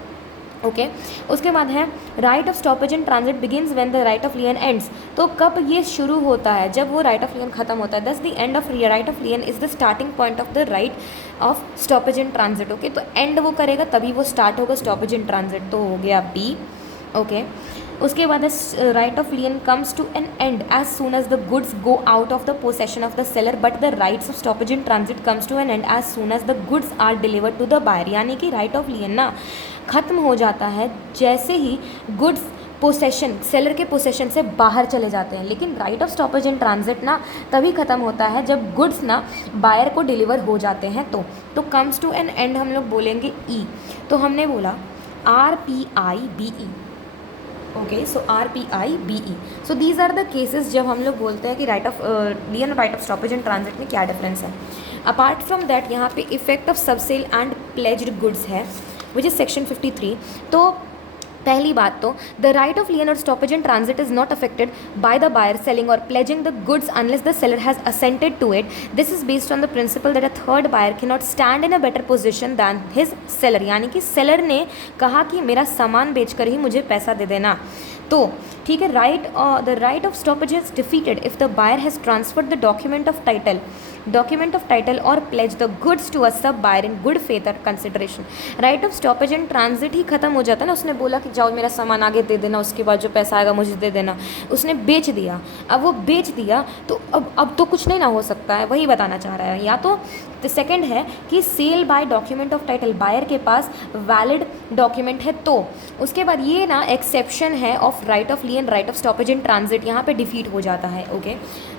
ओके, उसके बाद है right of stoppage and transit begins when the right of लियन ends. तो कब ये शुरू होता है? जब वो राइट ऑफ लियन खत्म होता है. दस the end of right of lien is the starting point of the right of stoppage and transit. Okay, तो एंड वो करेगा तभी वो स्टार्ट होगा स्टॉपेज एंड ट्रांजिट, तो हो गया बी. ओके, उसके बाद right of lien comes to an end as soon as the goods go out of the possession of the seller, but the rights of stoppage in transit comes to an end as soon as the goods are delivered to the buyer. यानी कि right of लियन ना ख़त्म हो जाता है जैसे ही goods possession, seller के possession से बाहर चले जाते हैं. लेकिन right of stoppage in transit ना तभी ख़त्म होता है जब गुड्स ना बायर को डिलीवर हो जाते हैं. तो कम्स टू एन एंड हम लोग बोलेंगे ई. तो हमने बोला RPIBE. Okay, so RPIBE. So these are the cases जब हम लोग बोलते हैं कि राइट ऑफ लियन और right of stoppage and transit में क्या डिफरेंस है. अपार्ट फ्रॉम दैट यहाँ पे effect of subshell and pledged goods है विच इज़ सेक्शन 53. तो पहली बात तो द राइट ऑफ लियन और stoppage in transit is not affected by the buyer selling और pledging the goods unless the seller has assented to it. This is based on the principle that a third buyer can not stand in a better position than his seller. यानी कि seller ने कहा कि मेरा सामान बेचकर ही मुझे पैसा दे देना. तो ठीक है, the right of stoppage is defeated if the buyer has transferred the document of title or pledge the goods to a sub buyer in good faith or consideration. Right of stoppage and transit ही खत्म हो जाता है ना. उसने बोला कि जाओ मेरा सामान आगे दे देना, उसके बाद जो पैसा आएगा मुझे दे देना. उसने बेच दिया. अब वो बेच दिया तो अब तो कुछ नहीं ना हो सकता है, वही बताना चाह रहा है. या तो सेकंड है कि sale by document of title, buyer के पास वैलिड डॉक्यूमेंट है. तो उसके बाद ये ना एक्सेप्शन है of right of लियन, right of stoppage in transit, यहाँ पे डिफीट हो जाता है. ओके,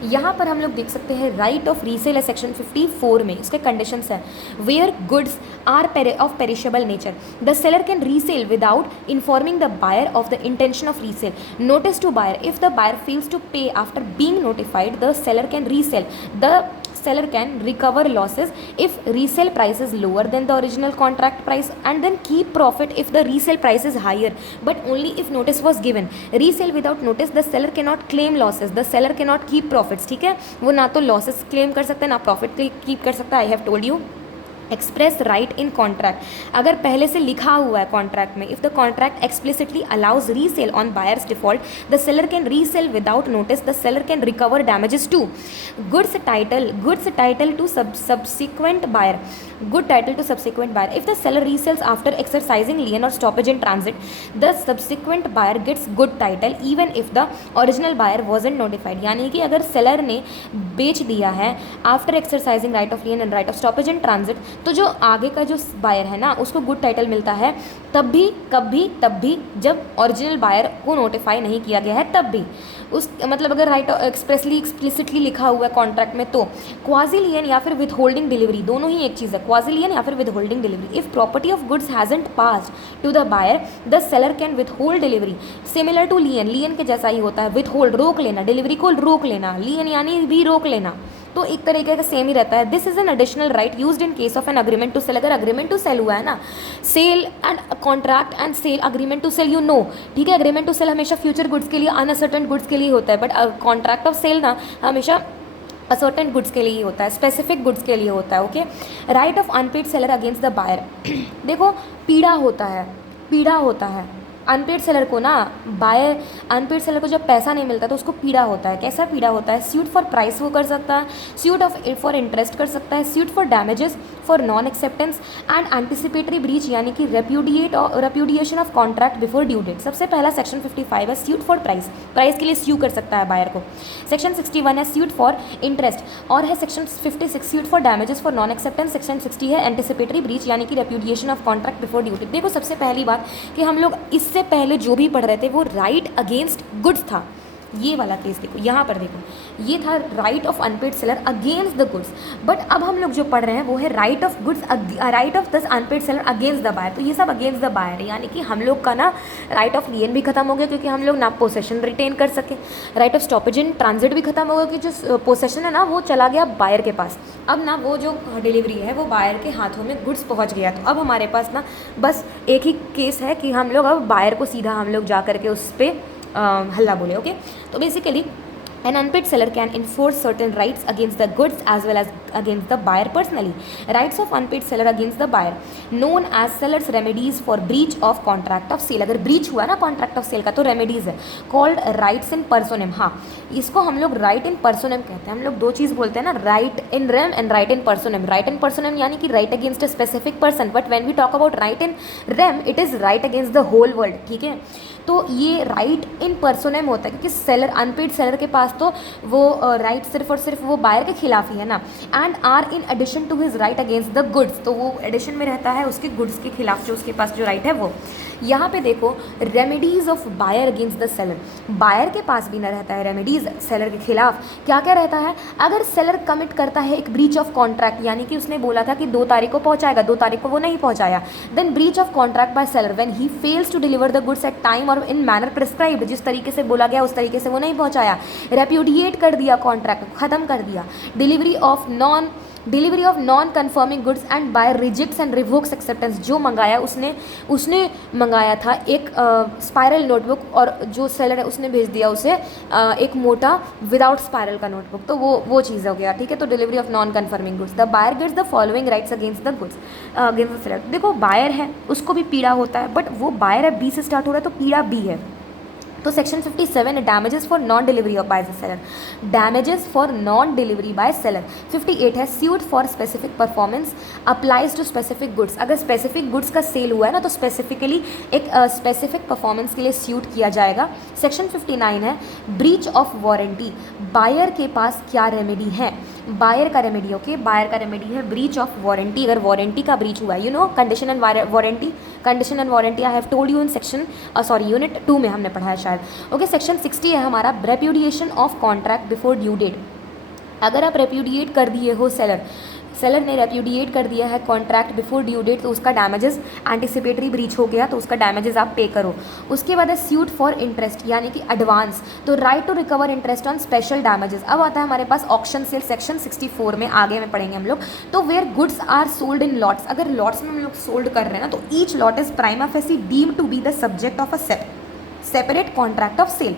यहाँ पर हम लोग देख सकते हैं राइट ऑफ रीसेल है सेक्शन 54 में. इसके कंडीशंस है where goods are of perishable nature the seller can resale without informing the buyer of the intention of resale. Notice to buyer if the buyer fails to pay after being notified the seller can resell. The seller can recover losses if resale price is lower than the original contract price and then keep profit if the resale price is higher, but only if notice was given. Resale without notice the seller cannot claim losses, the seller cannot keep profits. ठीक है, वो ना तो losses claim कर सकता है ना profit keep कर सकता है. I have told you express right in contract, अगर पहले से लिखा हुआ है कॉन्ट्रैक्ट में, if the contract explicitly allows resale on buyer's default the seller can resale without notice, the seller can recover damages to goods title to subsequent buyer, good title to subsequent buyer. If the seller resells after exercising lien or stoppage in transit, the subsequent buyer gets good title even if the original buyer wasn't notified. यानी कि अगर seller ने बेच दिया है after exercising right of lien and right of stoppage in transit, तो जो आगे का जो बायर है ना उसको गुड टाइटल मिलता है तब भी जब ओरिजिनल बायर को नोटिफाई नहीं किया गया है, तब भी उस मतलब अगर राइट एक्सप्लिसिटली लिखा हुआ है कॉन्ट्रैक्ट में. तो क्वाजी लियन या फिर विद होल्डिंग डिलीवरी, दोनों ही एक चीज़ है, क्वाजी लियन या फिर withholding delivery. If property of goods hasn't passed to the buyer the seller can withhold delivery. Similar to lien के जैसा ही होता है, विद होल्ड रोक लेना, डिलीवरी को रोक लेना, लियन यानी भी रोक लेना, तो एक तरीके का सेम ही रहता है. This is an additional right used in case of an agreement to sell. अगर अग्रीमेंट टू सेल हुआ है ना, sale and contract and sale, agreement to sell, you know, ठीक है, अग्रीमेंट टू सेल हमेशा फ्यूचर गुड्स के लिए, uncertain goods के लिए होता है, बट कॉन्ट्रैक्ट ऑफ सेल ना हमेशा असर्टेन गुड्स के लिए होता है, स्पेसिफिक गुड्स के लिए होता है. Okay, right of unpaid seller against the buyer. देखो पीड़ा होता है अनपेड सेलर को ना, बायर अनपेड सेलर को जब पैसा नहीं मिलता तो उसको पीड़ा होता है. कैसा पीड़ा होता है? सूट फॉर प्राइस वो कर सकता है, सूट फॉर इंटरेस्ट कर सकता है, suit for damages, for non acceptance and anticipatory breach यानी कि repudiation of contract before due date. सबसे पहला सेक्शन 55 है सूट फॉर प्राइस के लिए स्यू कर सकता है बायर को. सेक्शन 61 है सूट फॉर इंटरेस्ट, और है section 56 suit for damages for non acceptance. Section 60 है एंटिसिपेटरी ब्रीच यानी कि repudiation of contract before due date. देखो सबसे पहली बात कि हम लोग इससे पहले जो भी पढ़ रहे थे वो राइट अगेंस्ट गुड्स था. ये वाला केस देखो, यहाँ पर देखो, ये था right of unpaid seller against the goods. But अब हम लोग जो पढ़ रहे हैं वो है right of goods, right of this unpaid seller against the buyer. तो ये सब अगेंस्ट द बायर है, यानी कि हम लोग का ना राइट ऑफ लियन भी खत्म हो गया क्योंकि हम लोग ना पोसेशन रिटेन कर सके. Right of stoppage in transit भी खत्म हो गया कि जो पोसेशन है ना वो चला गया बायर के पास. अब ना वो जो डिलीवरी है वो बायर के हाथों में गुड्स पहुँच गया. तो अब हमारे पास ना बस एक ही केस है कि हम लोग अब बायर को सीधा हम लोग जा करके उस पर हल्ला बोले. ओके, तो basically an unpaid seller can enforce certain rights against the goods as well as against the buyer personally. Rights of unpaid seller against the buyer known as seller's remedies for breach of contract of sale. अगर breach हुआ ना contract of sale का तो remedies है called rights in personam. हाँ, इसको हम लोग right in personam कहते हैं. हम लोग दो चीज़ बोलते हैं ना, right in rem and right in personam. right in personam यानी कि right against a specific person, but when we talk about right in rem it is right against the whole world. ठीक है, तो ये राइट इन पर्सोनेम होता है क्योंकि seller unpaid seller के पास तो वो राइट सिर्फ और सिर्फ वो बायर के खिलाफ ही है ना. And are in addition to his right against the goods, तो वो एडिशन में रहता है उसके गुड्स के खिलाफ जो उसके पास जो राइट है वो. यहाँ पे देखो remedies of buyer against the seller, buyer के पास भी ना रहता है रेमेडीज़ सेलर के खिलाफ. क्या क्या रहता है? अगर सेलर कमिट करता है एक ब्रीच ऑफ कॉन्ट्रैक्ट, यानी कि उसने बोला था कि 2 तारीख को पहुँचाएगा, 2 तारीख को वो नहीं पहुँचाया, then breach of contract by seller when he fails to deliver the goods at time और इन मैनर प्रिस्क्राइब्ड, जिस तरीके से बोला गया उस तरीके से वो नहीं पहुँचाया, रेप्यूडिएट कर दिया कॉन्ट्रैक्ट, ख़त्म कर दिया. Delivery of non delivery of non conforming goods and buyer rejects and revokes acceptance. जो मंगाया उसने मंगाया था एक स्पायरल नोटबुक और जो सेलर है उसने भेज दिया उसे एक मोटा विदाउट स्पायरल का नोटबुक, तो वो चीज़ हो गया, ठीक है। तो delivery of non conforming goods, the buyer gets the following rights against the goods against the seller. देखो बायर है उसको भी पीड़ा होता है, बट वो बायर है बी से स्टार्ट हो रहा है तो पीड़ा बी है। तो सेक्शन 57 है damages for non delivery of by the seller, damages for non delivery by seller. 58 है suit for specific performance applies to specific goods. अगर स्पेसिफिक गुड्स का सेल हुआ है ना तो स्पेसिफिकली एक स्पेसिफिक परफॉर्मेंस के लिए सूट किया जाएगा। सेक्शन 59 है ब्रीच ऑफ वारंटी, बायर के पास क्या रेमेडी है, बायर का रेमेडी, ओके, बायर का रेमेडी है ब्रीच ऑफ वारंटी। अगर वारंटी का ब्रीच हुआ है, you know condition and warranty, condition and warranty I have told you in section unit 2 में हमने पढ़ा है शायद, ओके। सेक्शन 60 है हमारा repudiation of contract before due date. अगर आप रेप्यूडिएट कर दिए हो, सेलर ने रेप्यूडिएट कर दिया है कॉन्ट्रैक्ट बिफोर ड्यू डेट, तो उसका डैमेजेस एंटिसिपेटरी ब्रीच हो गया, तो उसका डैमेजेस आप पे करो। उसके बाद है सूट फॉर इंटरेस्ट यानी कि एडवांस, तो right to recover interest on special damages. अब आता है हमारे पास ऑक्शन सेल, सेक्शन 64 में आगे में पढ़ेंगे हम लोग। तो where goods are sold in lots, अगर लॉट्स में हम लोग सोल्ड कर रहे हैं ना तो each lot is prima facie deemed to be the subject of a separate contract of sale.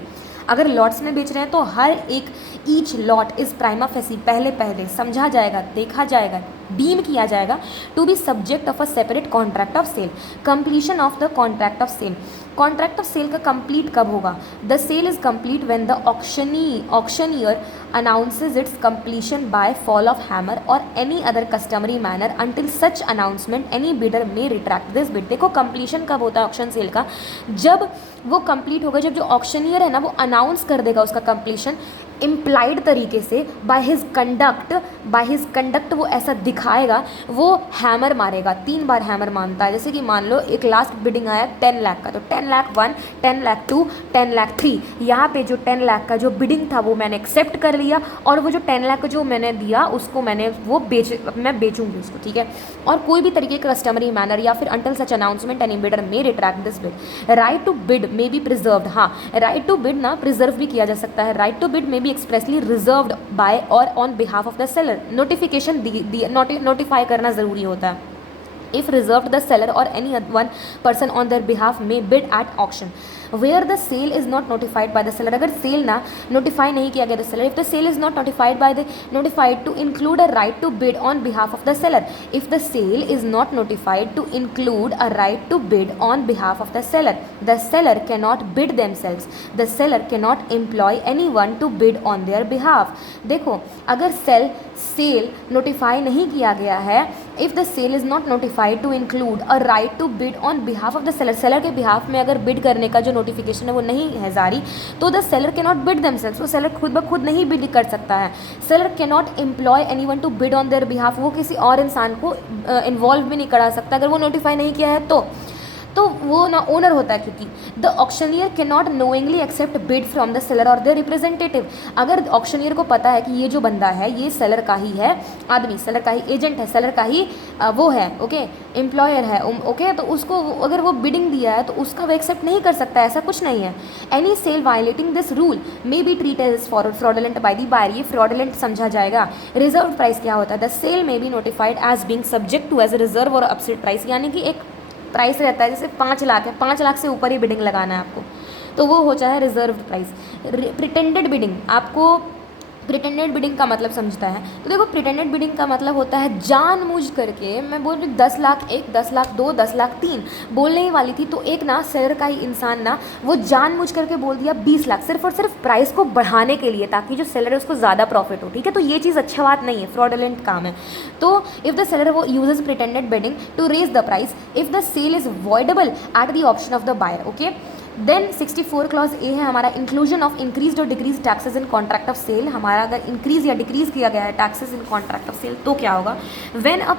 अगर लॉट्स में बेच रहे हैं तो हर एक each lot is prima facie पहले समझा जाएगा, देखा जाएगा, डीम किया जाएगा to be subject of a separate contract of sale. Completion of the contract of sale, contract of sale का कंप्लीट कब होगा, the sale is complete when the auctioneer announces its completion by fall of hammer और any other customary manner until such announcement any bidder may retract this bid. देखो completion कब होता है auction cell का, जब वो कंप्लीट होगा, जब जो ऑक्शनियर है ना वो अनाउंस कर देगा उसका कंप्लीशन इम्प्लाइड तरीके से, बाय हिज कंडक्ट वो ऐसा दिखाएगा, वो हैमर मारेगा, 3 बार हैमर मारता है। जैसे कि मान लो एक लास्ट बिडिंग आया 10 लाख का, तो 10 लाख 1, 10 लाख 2, 10 लाख 3, यहाँ पे जो 10 लाख का जो बिडिंग था वो मैंने एक्सेप्ट कर लिया और वो जो 10 लाख का जो मैंने दिया उसको मैं बेचूंगी उसको, ठीक है। और कोई भी तरीके का कस्टमरी मैनर या फिर until such announcement any bidder may retract this bid. Right to bid may be preserved, हाँ राइट टू बिड ना प्रिजर्व भी किया जा सकता है। Right to bid may be expressly reserved by और on behalf of the seller, notification notify करना ज़रूरी होता है। if reserved the seller or any one person on their behalf may bid at auction where the sale is not notified by the seller। अगर cell ना notify नहीं किया गया the seller, if the sale is not notified to include a right to bid on behalf of the seller, if the sale is not notified to include a right to bid on behalf of the seller cannot bid themselves, the seller cannot employ anyone to bid on their behalf। देखो अगर cell notify नहीं किया गया है, if the sale is not notified to include a right to bid on behalf of the seller, seller के behalf में अगर bid करने का जो नोटिफिकेशन है वो नहीं है जारी, तो द सेलर के नॉट बिड देमसेल्व्स, वो सेलर खुद ब खुद नहीं बिड कर सकता है। सेलर के not employ anyone to bid on their behalf, वो किसी और इंसान को इन्वॉल्व भी नहीं करा सकता अगर वो नोटिफाई नहीं किया है तो वो ना ओनर होता है, क्योंकि the auctioneer can not knowingly accept bid from the seller और देयर रिप्रेजेंटेटिव। अगर ऑक्शनियर को पता है कि ये जो बंदा है ये सेलर का ही है आदमी, सेलर का ही एजेंट है, सेलर का ही वो है, ओके, एम्प्लॉयर है, ओके, तो उसको अगर वो बिडिंग दिया है तो उसका वो एक्सेप्ट नहीं कर सकता, ऐसा कुछ नहीं है। Any sale violating this rule may be treated as fraudulent by the buyer, ये फ्रॉडुलेंट समझा जाएगा। रिजर्व प्राइस क्या होता है, the sale may be notified as being subject to as a reserve और अपसेट प्राइस, यानी कि एक प्राइस रहता है, जैसे 5 लाख है, 5 लाख से ऊपर ही बिडिंग लगाना है आपको, तो वो हो चाहे रिजर्व प्राइस। प्रिटेंडेड बिडिंग, आपको प्रिटेंडेड बिडिंग का मतलब समझता है, तो देखो प्रिटेंडेड बिडिंग का मतलब होता है जानबूझ करके, मैं बोल रही 10 लाख 1, 10 लाख 2, 10 लाख 3 बोलने ही वाली थी, तो एक ना सेलर का ही इंसान ना वो जानबूझ करके बोल दिया 20 लाख, सिर्फ और सिर्फ प्राइस को बढ़ाने के लिए, ताकि जो सेलर है उसको ज़्यादा प्रॉफिट हो, ठीक है। तो ये चीज़ अच्छा बात नहीं है, फ्रॉडुलेंट काम है। तो इफ़ द सेलर वो uses pretended bidding to raise the price if the sale is voidable at the option of the buyer, okay. Then 64 clause A है हमारा इंक्लूजन ऑफ इंक्रीज और decrease taxes in contract of sale. हमारा अगर increase या decrease किया गया है taxes in contract of sale तो क्या होगा, when a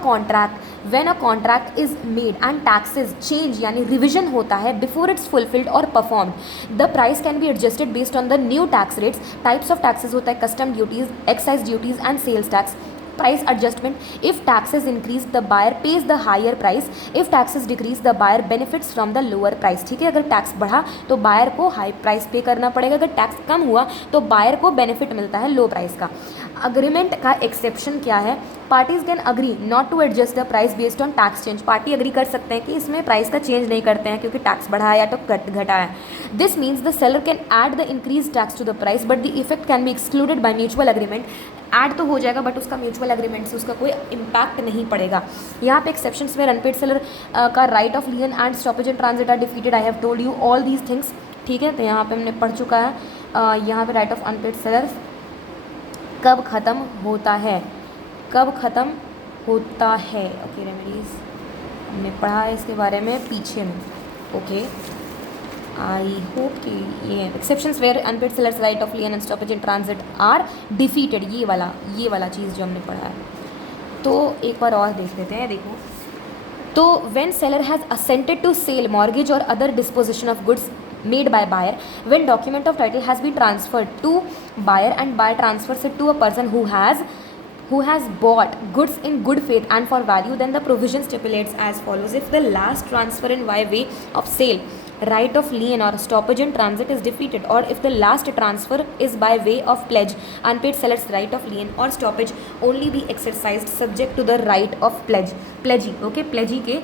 contract is made and taxes change यानी रिविजन होता है बिफोर इट्स फुलफिल्ड और performed, the price can be adjusted based on the new tax rates. Types of taxes होता है custom duties, excise duties and sales tax. Price adjustment, if taxes increase the buyer pays the higher price, if taxes decrease the buyer benefits from the lower price, ठीक है। अगर tax बढ़ा तो buyer को high price पे करना पड़ेगा, अगर टैक्स कम हुआ तो बायर को बेनिफिट मिलता है लो प्राइस का। अग्रीमेंट का एक्सेप्शन क्या है? Parties can agree not to adjust the price based on tax change. Party agree कर सकते हैं कि इसमें प्राइस का चेंज नहीं करते हैं क्योंकि टैक्स बढ़ा है या तो घटा है। This means the seller can add the increase tax to the price but the effect can be excluded by mutual agreement. Add तो हो जाएगा बट उसका म्यूचुअल अग्रीमेंट से उसका कोई इम्पैक्ट नहीं पड़ेगा। यहाँ पे एक्सेप्शंस में अनपेड सेलर का right of lien and stoppage and transit are defeated. I have told you all these things, ठीक है। तो यहाँ पे हमने पढ़ चुका है। यहाँ पे राइट ऑफ अनपेड सेलर कब ख़त्म होता है, कब ख़त्म होता है। ओके, रेमेडीज हमने पढ़ा है इसके बारे में पीछे में। ओके, आई होप कि ये exceptions where unpaid sellers right of lien and stoppage in transit are defeated, ये वाला चीज़ जो हमने पढ़ा है। तो एक बार और देख लेते हैं। देखो, तो when seller has assented to sale mortgage और other disposition of goods made by buyer, when document of title has been transferred to buyer and buyer transfers it to a person who has bought goods in good faith and for value, then the provision stipulates as follows: if the last transfer in by way of sale, right of lien or stoppage in transit is defeated, or if the last transfer is by way of pledge, unpaid seller's right of lien or stoppage only be exercised subject to the right of pledgee। okay, pledgee के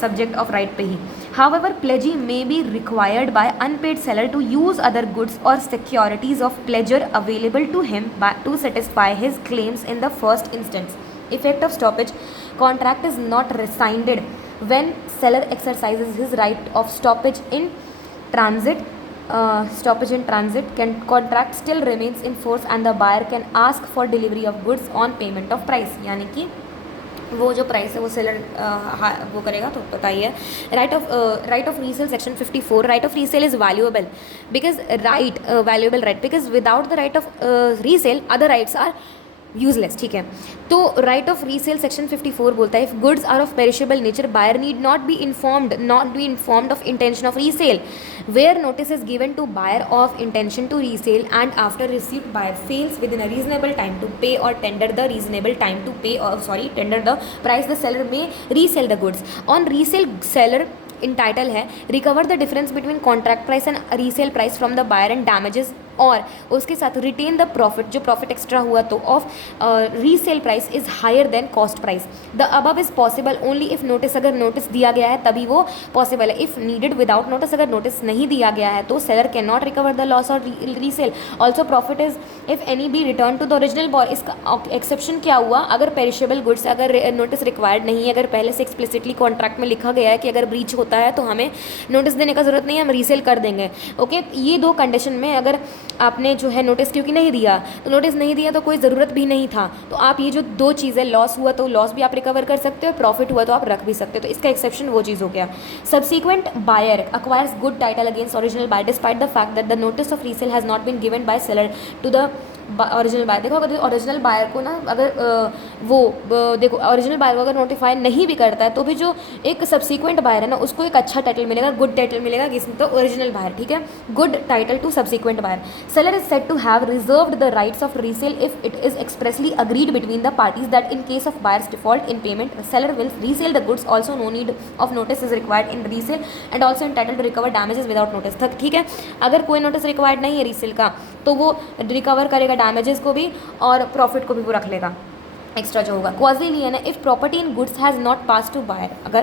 subject of right पे ही। however, pledgee may be required by unpaid seller to use other goods or securities of pledger available to him to satisfy his claims in the first instance। effect of stoppage: contract is not rescinded when seller exercises his right of stoppage in transit। contract still remains in force and the buyer can ask for delivery of goods on payment of price। यानी कि वो जो price है वो seller वो करेगा। तो पता ही है। Right of resale section 54, right of resale is valuable because valuable right because without the right of resale other rights are useless. ठीक है, तो राइट ऑफ रीसेल सेक्शन 54 बोलता है if goods are of perishable nature buyer need not be informed of intention of resale where notice is given to buyer of intention to resale and after received buyer fails within a reasonable time to pay और tender the reasonable time to pay और tender the price the seller may resell the goods on resale. Seller entitle है recover the difference between contract price and resale price from the buyer and damages, और उसके साथ retain the profit जो profit extra हुआ तो of resale price is higher then cost price. The above is possible only if notice, अगर notice दिया गया है तभी वो पॉसिबल है। इफ नीडेड विदाउट नोटिस, अगर नोटिस नहीं दिया गया है तो seller can not recover the loss और resale. Also profit is if any be return to the original बॉर। इसका एक्सेप्शन क्या हुआ? अगर पेरिशेबल गुड्स अगर नोटिस रिक्वायर्ड नहीं है, अगर पहले से एक्सप्लिसिटली कॉन्ट्रैक्ट में लिखा गया है कि अगर ब्रीच होता है तो हमें नोटिस देने का जरूरत नहीं है, हम रीसेल कर देंगे। ओके, ये दो कंडीशन में अगर आपने जो है नोटिस क्योंकि नहीं दिया, तो नोटिस नहीं दिया तो कोई ज़रूरत भी नहीं था, तो आप ये जो दो चीज़ें, लॉस हुआ तो लॉस भी आप रिकवर कर सकते हो, प्रॉफिट हुआ तो आप रख भी सकते हो। तो इसका एक्सेप्शन वो चीज़ हो गया। Subsequent buyer acquires good title against original buyer despite the fact that the notice of resale has not been given by seller to the original buyer. देखो, अगर ओरिजिनल बायर को ना अगर देखो ओरिजिनल बायर को अगर नोटिफाई नहीं भी करता है तो भी जो एक सब्सिक्वेंट बायर है ना उसको एक अच्छा टाइटल मिलेगा, गुड टाइटल मिलेगा, किसमें तो ओरिजिनल बायर। ठीक है, good title to subsequent buyer. Seller is said to have reserved the rights of resale if it is expressly agreed between the parties that in case of buyers default in payment seller will resale the goods. Also no need of notice is required in resale and also entitled to recover damages without notice. ठीक है, अगर कोई notice required नहीं है resale का तो वो recover करेगा डैमेजेस को भी और प्रॉफिट को भी वो रख लेगा एक्स्ट्रा जो होगा। क्वाजी लियन है if property in goods has not pass to buyer, अगर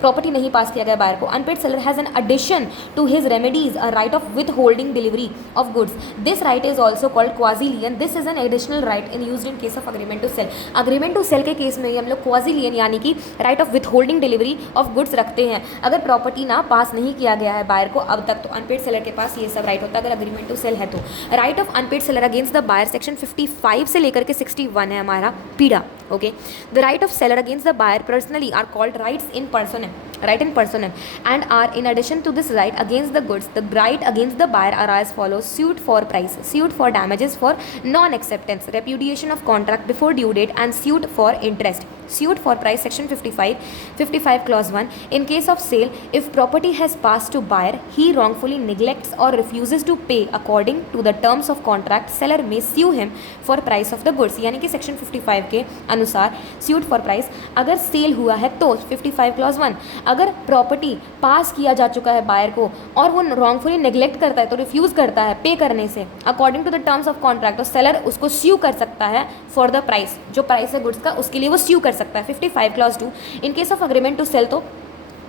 प्रॉपर्टी नहीं पास किया गया बायर को, unpaid seller has an addition to his remedies a right of withholding delivery of goods. This right is also called quasi lien. This is an additional right in use in case of agreement to sell. Agreement to sell के case में ही हम लोग quasi lien यानी कि right of withholding delivery of goods रखते हैं। अगर प्रॉपर्टी ना पास नहीं किया गया है बायर को अब तक तो अनपेड सेलर के पास ये सब राइट होता है अगर अग्रीमेंट टू सेल है तो। Right of unpaid seller against the buyer section 55 से लेकर के 61 है हमारा पीड़ा। Okay, the right of seller against the buyer personally are called rights in personam, right in personam, and are in addition to this right against the goods, the right against the buyer are as follows: suit for price, suit for damages for non-acceptance, repudiation of contract before due date, and suit for interest. suit for price section 55 clause 1. In case of sale, if property has passed to buyer, he wrongfully neglects or refuses to pay according to the terms of contract, seller may sue him for price of the goods. यानी कि section 55 के अनुसार suit for price अगर cell हुआ है तो 55 clause 1, अगर property पास किया जा चुका है बायर को और वो रॉन्गफुली नेग्लेक्ट करता है तो रिफ्यूज़ करता है पे करने से according to the terms of contract, तो सेलर उसको स्यू कर सकता है फॉर द प्राइस, जो प्राइस है गुड्स का उसके लिए वो स्यू कर सकता है. 55 clause 2. In case of agreement to sell, तो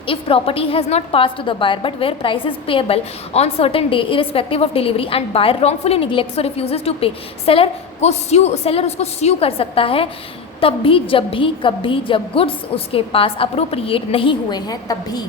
if property has not passed to the buyer but where price is payable on certain day irrespective of delivery and buyer wrongfully neglects or refuses to pay, seller उसको sue कर सकता है तब भी जब भी कभी जब गुड्स उसके पास अप्रोप्रिएट नहीं हुए हैं तब भी.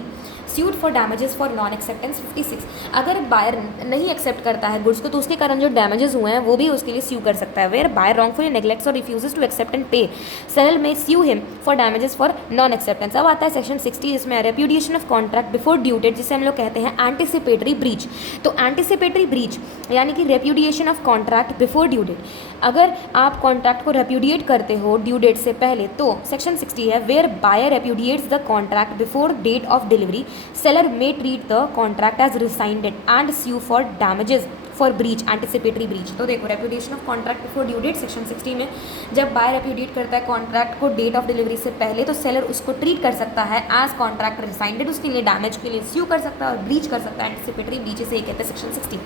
Suit for damages for non acceptance 56. अगर बायर नहीं एक्सेप्ट करता है गुड्स को तो उसके कारण जो डैमेजेस हुए हैं वो भी उसके लिए स्यू कर सकता है. वेयर बायर रॉन्गफुली नेग्लेक्ट्स और refuses to accept and pay, seller may sue him for damages for non acceptance. अब आता है सेक्शन 60 जिसमें repudiation of contract before due date, जिसे हम लोग कहते हैं एंटिसिपेटरी ब्रीच. तो एंटिसिपेटरी ब्रीच यानी कि repudiation of contract before due date, अगर आप कॉन्ट्रैक्ट को रेप्यूडिएट करते हो ड्यू डेट से पहले तो सेक्शन 60 है where buyer repudiates the contract before date of delivery, seller may treat the contract as rescinded and sue for damages for breach, anticipatory breach. तो देखो repudiation of contract before due date section 60 में जब buyer repudiate करता है contract को date of delivery से पहले तो सेलर उसको ट्रीट कर सकता है एज कॉन्ट्रैक्ट रिसाइंडेड, उसके लिए डैमेज के लिए स्यू कर सकता है और ब्रीच कर सकता है. एंटिसिपेटरी ब्रीच से ये कहते हैं section 60.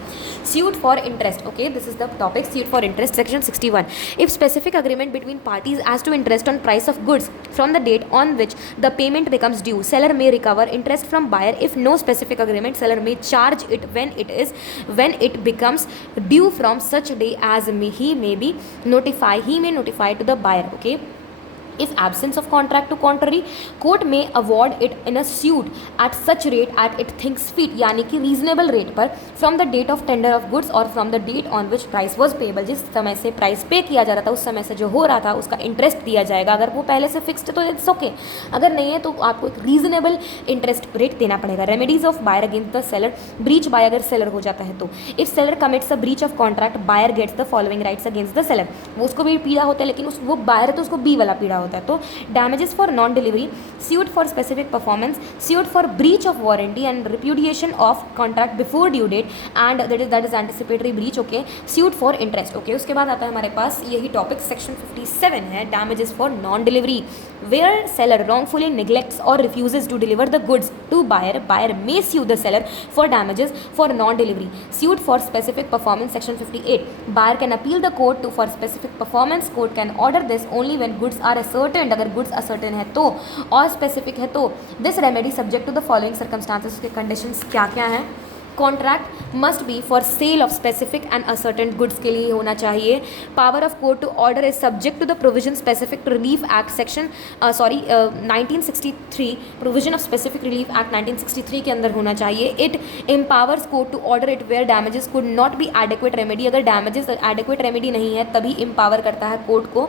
Suit for interest. Okay, this is the topic suit for interest section 61. If specific agreement between parties as to interest on price of goods from the date on which the payment becomes due, seller may recover interest from buyer. If no specific agreement, seller may charge it when it becomes due from such day as he may notify to the buyer. Okay. If absence of contract to contrary, court may award it in a suit at such rate at it thinks fit, यानी कि reasonable rate पर from the date of tender of goods or from the date on which price was payable. जिस समय से price पे किया जा रहा था उस समय से जो हो रहा था उसका इंटरेस्ट दिया जाएगा. अगर वो पहले से फिक्स्ड है तो इट्स ओके, अगर नहीं है तो आपको एक रीजनेबल इंटरेस्ट रेट देना पड़ेगा. Remedies of buyer against the seller. Breach by अगर सेलर हो जाता है तो if seller commits a breach of contract buyer gets the following rights against the seller. वो उसको भी पीड़ा होता है लेकिन वो बायर है तो उसको बी वाला पीड़ा होता है. तो damages for non delivery, suit for specific performance, suit for breach of warranty and repudiation of contract before due date and that is anticipatory breach. Okay, suit for interest. Okay, उसके बाद आता है हमारे पास यही टॉपिक सेक्शन 57 है damages for non delivery. Where seller wrongfully neglects or refuses to deliver the goods to buyer may sue the seller for damages for non-delivery. Suit for specific performance section 58. Buyer can appeal the court to for specific performance. Court can order this only when goods are ascertained. अगर goods ascertained है तो और specific है तो this remedy subject to the following circumstances. के conditions क्या क्या हैं? Contract must be for sale of specific and ascertain goods के लिए होना चाहिए. Power of court to order is subject to the provision specific relief act section 1963. Provision of specific relief act 1963 के अंदर होना चाहिए. It empowers court to order it where damages could not be adequate remedy. अगर damages adequate remedy नहीं है तभी empower करता है कोर्ट को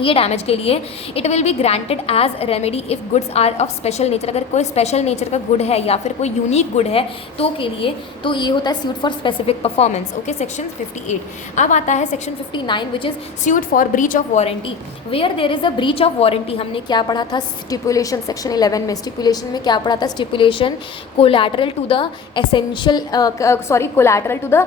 ये डैमेज के लिए. It will be granted as remedy if goods are of special nature. अगर कोई स्पेशल नेचर का गुड है या फिर कोई यूनिक गुड है तो के लिए तो ये होता है suit for specific performance. Okay, section 58. अब आता है section 59 which is suit for breach of warranty. Where there is a breach of warranty. हमने क्या पढ़ा था स्टिपुलेशन सेक्शन 11 में. स्टिपुलेशन में क्या पढ़ा था? Stipulation collateral to the essential collateral to the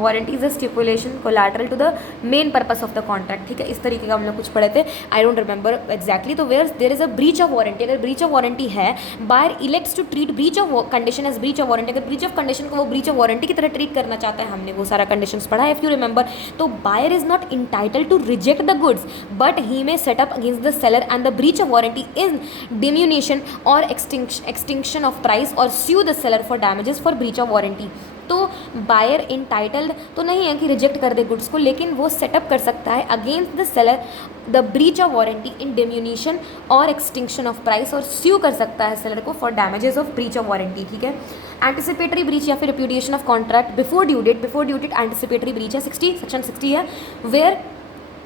warranty is a stipulation collateral to the main purpose of the contract. ठीक है, इस तरीके का हम लोग कुछ पढ़े थे. I don't remember exactly. तो where there is a breach of warranty. अगर ब्रीच ऑफ वारंटी है buyer elects to treat breach of condition as breach of warranty. अगर ब्रीच ऑफ कंडीशन को वो ब्रीच ऑफ वारंटी की तरह treat करना चाहता है, हमने वो सारा कंडीशंस पढ़ा है इफ यू रिमेंबर. तो buyer is not entitled to reject the goods but he may set up against the seller and the breach of warranty is diminution और एक्सटिंक्शन ऑफ प्राइस और sue the seller for damages for breach of warranty. तो buyer entitled तो नहीं है कि reject कर दे goods को, लेकिन वो सेटअप कर सकता है against the seller the breach of warranty in diminution और एक्सटिंक्शन ऑफ प्राइस और स्यू कर सकता है सेलर को for damages of breach of warranty. ठीक है, एंटिसिपेटरी ब्रीच या फिर repudiation of contract before due date. Anticipatory breach है 60 सेक्शन 60 है. Where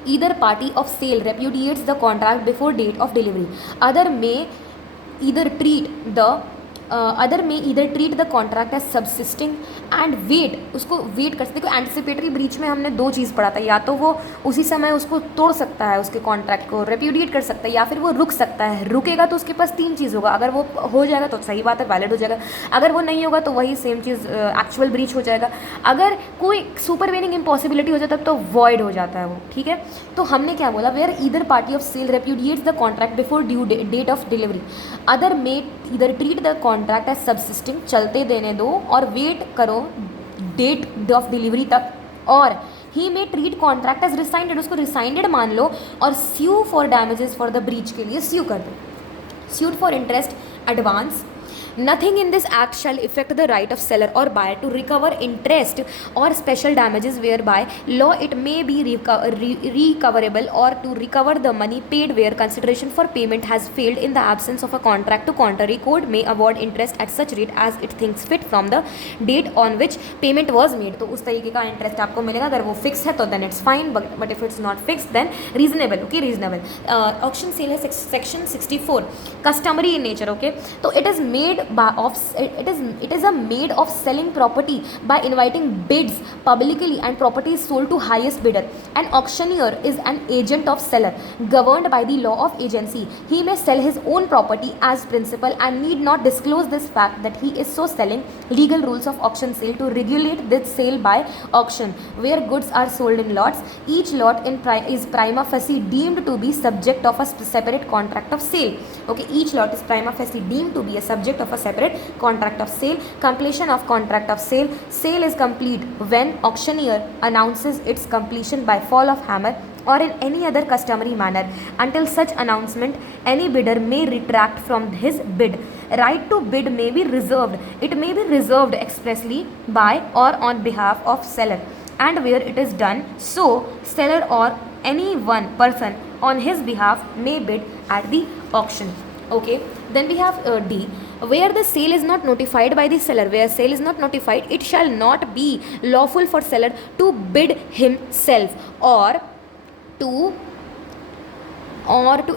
either party of sale repudiates the contract before date of delivery. Other may either treat the other may either treat the contract as subsisting and wait, उसको wait कर सकते। देखो anticipatory breach में हमने दो चीज़ पढ़ा था, या तो वो उसी समय उसको तोड़ सकता है, उसके कॉन्ट्रैक्ट को रेप्यूडिएट कर सकता है, या फिर वो रुक सकता है। रुकेगा तो उसके पास तीन चीज़ होगा, अगर वो हो जाएगा तो सही बात है, वैलिड हो जाएगा, अगर वो नहीं होगा तो वही सेम चीज़ एक्चुअल ब्रीच हो जाएगा, अगर कोई सुपरवेनिंग इम्पॉसिबिलिटी हो जाता है तो वॉइड हो जाता है वो, ठीक है। तो हमने क्या बोला, where either party of sale repudiates the contract before due date of delivery, other may either treat the contract as subsisting, चलते देने दो और वेट करो डेट ऑफ डिलीवरी तक, और he may treat contract as rescinded, उसको rescinded मान लो और sue for damages for the breach के लिए स्यू कर दो, sued for interest advance. Nothing in this act shall affect the right of seller or buyer to recover interest or special damages whereby law it may be recoverable, or to recover the money paid where consideration for payment has failed in the absence of a contract to contrary. Court may award interest at such rate as it thinks fit from the date on which payment was made. तो उस तरीके का interest आपको मिलेगा, अगर वो fix है तो then it's fine, but if it's not fix then reasonable, okay reasonable. Auction sale है section 64, customary in nature, okay. तो it is made it is a made of selling property by inviting bids publicly, and property is sold to highest bidder. An auctioneer is an agent of seller governed by the law of agency. He may sell his own property as principal and need not disclose this fact that he is so selling. Legal rules of auction sale to regulate this sale by auction, where goods are sold in lots, each lot is prima facie deemed to be subject of a separate contract of sale, okay, each lot is prima facie deemed to be a subject of a separate contract of sale. Completion of contract of sale, sale is complete when auctioneer announces its completion by fall of hammer or in any other customary manner. Until such announcement any bidder may retract from his bid. Right to bid may be reserved, it may be reserved expressly by or on behalf of seller, and where it is done so, seller or any one person on his behalf may bid at the auction, okay. Then we have D, where the sale is not notified by the seller, where sale is not notified, it shall not be lawful for seller to bid himself or to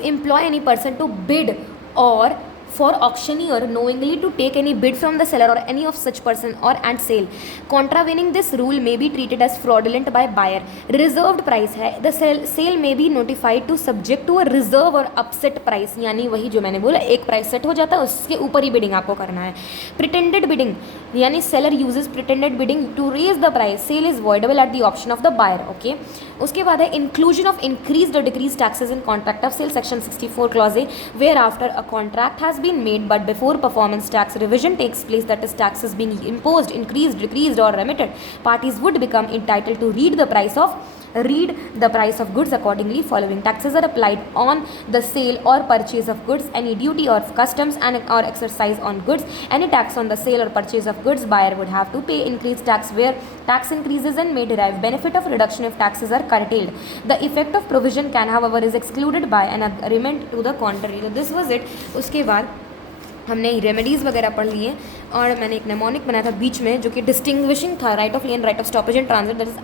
employ any person to bid, or for auctioneer knowingly to take any bid from the seller or any of such person or and sale. Contravening this rule may be treated as fraudulent by buyer. Reserved price है, the sale may be notified to subject to a reserve और upset price, यानी वही जो मैंने बोला, एक price set हो जाता है उसके ऊपर ही बिडिंग आपको करना है. Pretended bidding, यानी seller uses pretended bidding to raise the price. Sale is voidable at the option of the buyer, okay. उसके बाद है inclusion of increased or decreased taxes in contract of sale, section 64 clause A, whereafter a contract has been made but before performance tax revision takes place, that is taxes being imposed, increased, decreased or remitted, parties would become entitled to read the price of goods accordingly. Following taxes are applied on the sale or purchase of goods: any duty or customs and or exercise on goods, any tax on the sale or purchase of goods, buyer would have to pay increased tax where tax increases and may derive benefit of reduction if taxes are curtailed. The effect of provision can however is excluded by an agreement to the contrary. So this was it. उसके बाद हमने remedies वगैरह पढ़ लिए और मैंने एक mnemonic बनाया था बीच में जो कि डिस्टिंग्विशिंग था right of lien and right of stoppage and transit, that is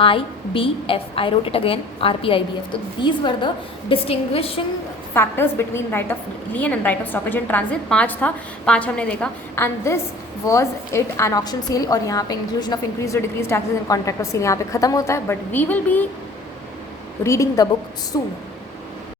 RPIBF. I wrote it again, RPIBF. So these were the distinguishing factors between right of lien and right of stoppage and transit. पाँच हमने देखा and this was it an auction sale. और यहाँ पे inclusion of increased or decreased taxes and contract of sale यहाँ पे ख़त्म होता है, but we will be reading the book soon.